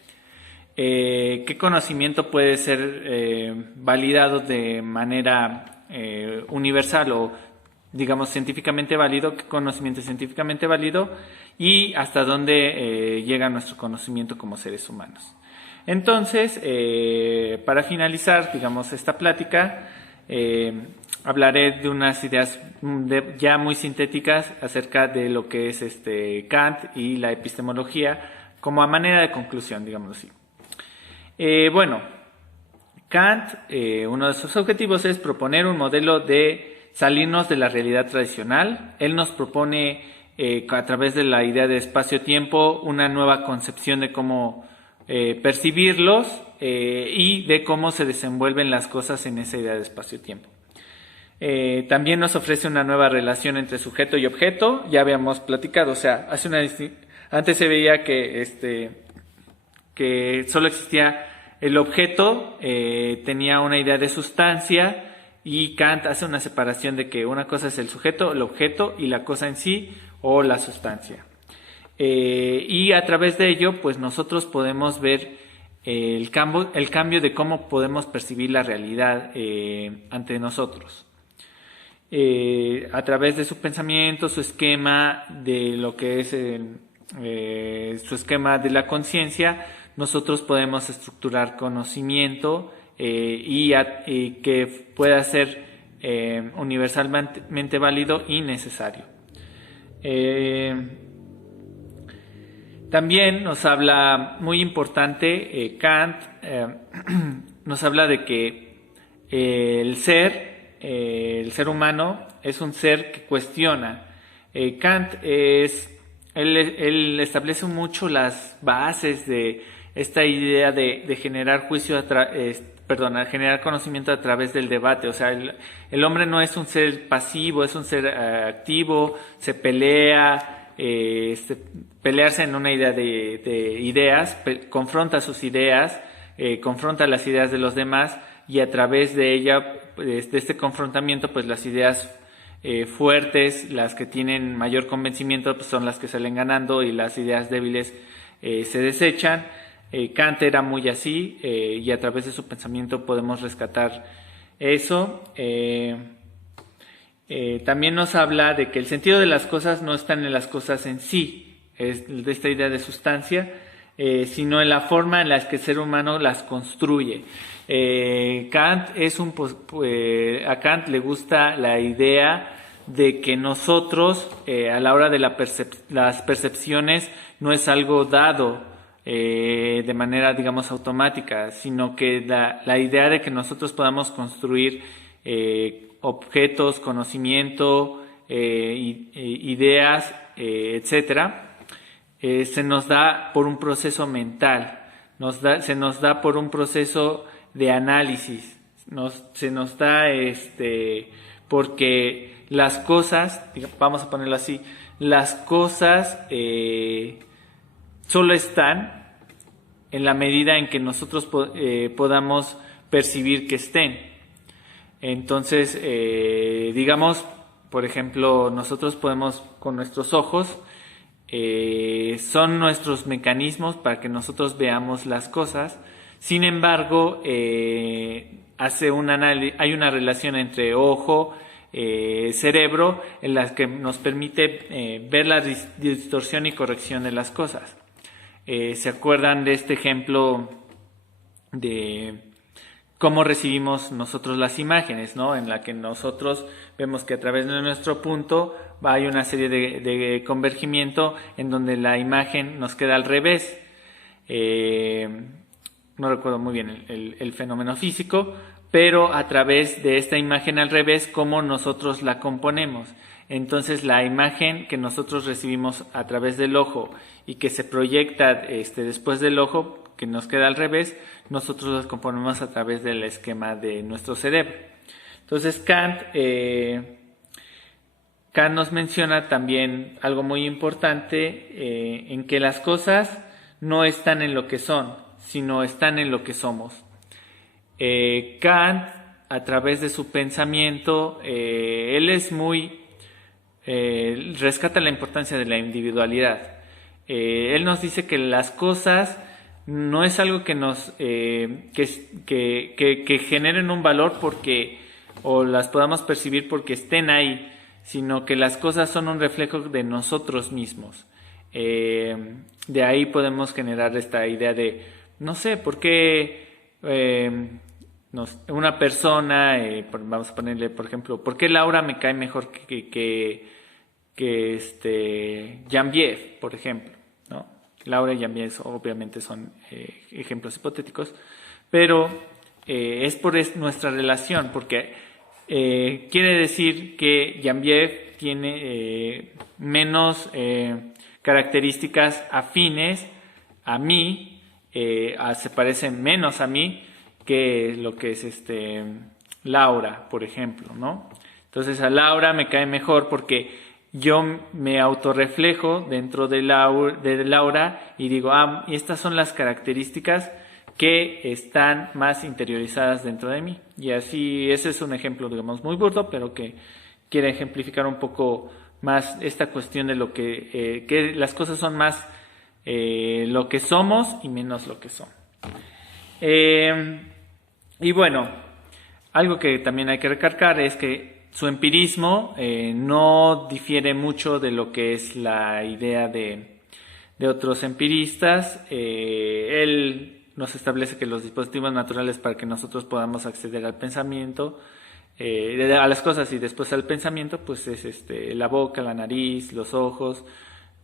qué conocimiento puede ser validado de manera universal o, digamos, científicamente válido, qué conocimiento es científicamente válido y hasta dónde llega nuestro conocimiento como seres humanos. Entonces, para finalizar, digamos, esta plática, hablaré de unas ideas ya muy sintéticas acerca de lo que es Kant y la epistemología como a manera de conclusión, digámoslo así. Bueno, Kant, uno de sus objetivos es proponer un modelo de salirnos de la realidad tradicional. Él nos propone, a través de la idea de espacio-tiempo, una nueva concepción de cómo percibirlos y de cómo se desenvuelven las cosas en esa idea de espacio-tiempo. También nos ofrece una nueva relación entre sujeto y objeto. Ya habíamos platicado, o sea, antes se veía que solo existía el objeto, tenía una idea de sustancia, y Kant hace una separación de que una cosa es el sujeto, el objeto, y la cosa en sí o la sustancia. Y a través de ello, pues nosotros podemos ver el cambio de cómo podemos percibir la realidad ante nosotros. A través de su pensamiento, su esquema de lo que es su esquema de la conciencia, nosotros podemos estructurar conocimiento y que pueda ser universalmente válido y necesario. También nos habla, muy importante, Kant nos habla de que el ser humano es un ser que cuestiona. Kant él establece mucho las bases de esta idea de generar generar conocimiento a través del debate. O sea, el hombre no es un ser pasivo, es un ser activo, se pelea, pelearse en una idea de ideas, confronta sus ideas, confronta las ideas de los demás, y a través de ella, de este confrontamiento, pues las ideas fuertes, las que tienen mayor convencimiento, pues son las que salen ganando, y las ideas débiles se desechan. Kant era muy así, y a través de su pensamiento podemos rescatar eso. También nos habla de que el sentido de las cosas no está en las cosas en sí, es de esta idea de sustancia, sino en la forma en la que el ser humano las construye. Kant a Kant le gusta la idea de que nosotros, a la hora de las percepciones, no es algo dado de manera, digamos, automática, sino que la idea de que nosotros podamos construir objetos, conocimiento, ideas, etcétera, se nos da por un proceso mental, se nos da por un proceso de análisis, se nos da porque las cosas, vamos a ponerlo así, las cosas solo están en la medida en que nosotros podamos percibir que estén. Entonces, digamos, por ejemplo, nosotros podemos con nuestros ojos, son nuestros mecanismos para que nosotros veamos las cosas. Sin embargo, hay una relación entre ojo, cerebro, en la que nos permite ver la distorsión y corrección de las cosas. ¿Se acuerdan de este ejemplo de cómo recibimos nosotros las imágenes, ¿no? En la que nosotros vemos que a través de nuestro punto hay una serie de convergimiento en donde la imagen nos queda al revés. No recuerdo muy bien el fenómeno físico, pero a través de esta imagen al revés, cómo nosotros la componemos. Entonces la imagen que nosotros recibimos a través del ojo y que se proyecta después del ojo, que nos queda al revés, nosotros las componemos a través del esquema de nuestro cerebro. Entonces Kant nos menciona también algo muy importante, en que las cosas no están en lo que son, sino están en lo que somos. Kant, a través de su pensamiento, él es muy rescata la importancia de la individualidad. Él nos dice que las cosas no es algo que nos que generen un valor o las podamos percibir porque estén ahí, sino que las cosas son un reflejo de nosotros mismos. De ahí podemos generar esta idea de, no sé, ¿por qué una persona, vamos a ponerle por ejemplo, ¿por qué Laura me cae mejor que Geneviève, por ejemplo, ¿no? Laura y Geneviève obviamente son ejemplos hipotéticos, pero es por nuestra relación, porque quiere decir que Geneviève tiene menos características afines a mí, se parece menos a mí que lo que es Laura, por ejemplo, ¿no? Entonces a Laura me cae mejor porque yo me autorreflejo dentro de Laura y digo, y estas son las características que están más interiorizadas dentro de mí. Y así, ese es un ejemplo, digamos, muy burdo, pero que quiere ejemplificar un poco más esta cuestión de lo que las cosas son más lo que somos y menos lo que son. Y bueno, algo que también hay que recalcar es que su empirismo no difiere mucho de lo que es la idea de otros empiristas. Él nos establece que los dispositivos naturales para que nosotros podamos acceder al pensamiento, a las cosas y después al pensamiento, pues es la boca, la nariz, los ojos,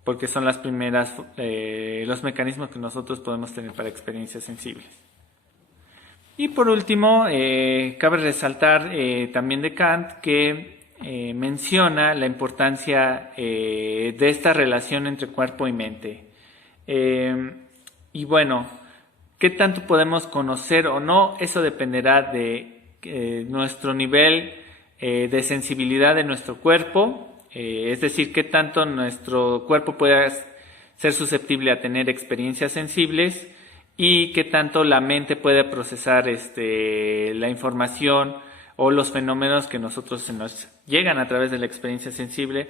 porque son las primeras, los mecanismos que nosotros podemos tener para experiencias sensibles. Y por último, cabe resaltar también de Kant que menciona la importancia de esta relación entre cuerpo y mente. Y bueno, ¿qué tanto podemos conocer o no? Eso dependerá de nuestro nivel de sensibilidad de nuestro cuerpo, es decir, qué tanto nuestro cuerpo puede ser susceptible a tener experiencias sensibles y qué tanto la mente puede procesar la información o los fenómenos que nosotros se nos llegan a través de la experiencia sensible.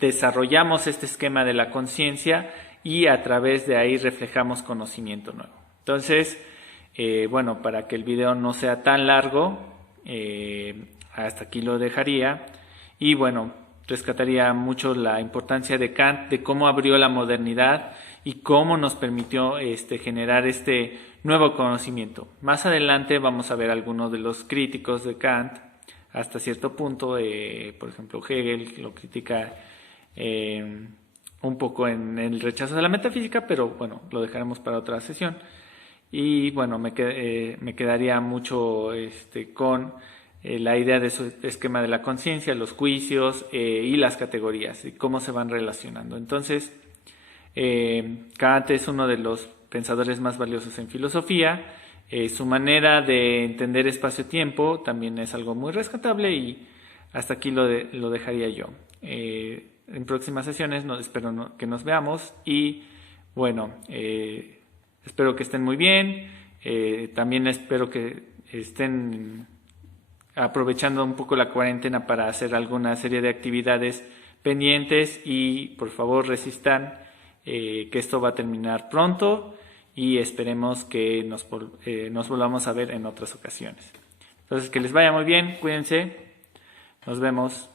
Desarrollamos este esquema de la conciencia y a través de ahí reflejamos conocimiento nuevo. Entonces, bueno, para que el video no sea tan largo, hasta aquí lo dejaría. Y bueno, rescataría mucho la importancia de Kant, de cómo abrió la modernidad y cómo nos permitió generar este nuevo conocimiento. Más adelante vamos a ver algunos de los críticos de Kant, hasta cierto punto, por ejemplo Hegel lo critica un poco en el rechazo de la metafísica, pero bueno, lo dejaremos para otra sesión. Y bueno, me quedaría mucho con la idea de su esquema de la conciencia, los juicios y las categorías y cómo se van relacionando. Entonces, Kant es uno de los pensadores más valiosos en filosofía. Su manera de entender espacio-tiempo también es algo muy rescatable y hasta aquí lo dejaría yo. en próximas sesiones. Espero que nos veamos y bueno, espero que estén muy bien. También espero que estén aprovechando un poco la cuarentena para hacer alguna serie de actividades pendientes y por favor resistan, que esto va a terminar pronto y esperemos que nos volvamos a ver en otras ocasiones. Entonces, que les vaya muy bien, cuídense, nos vemos.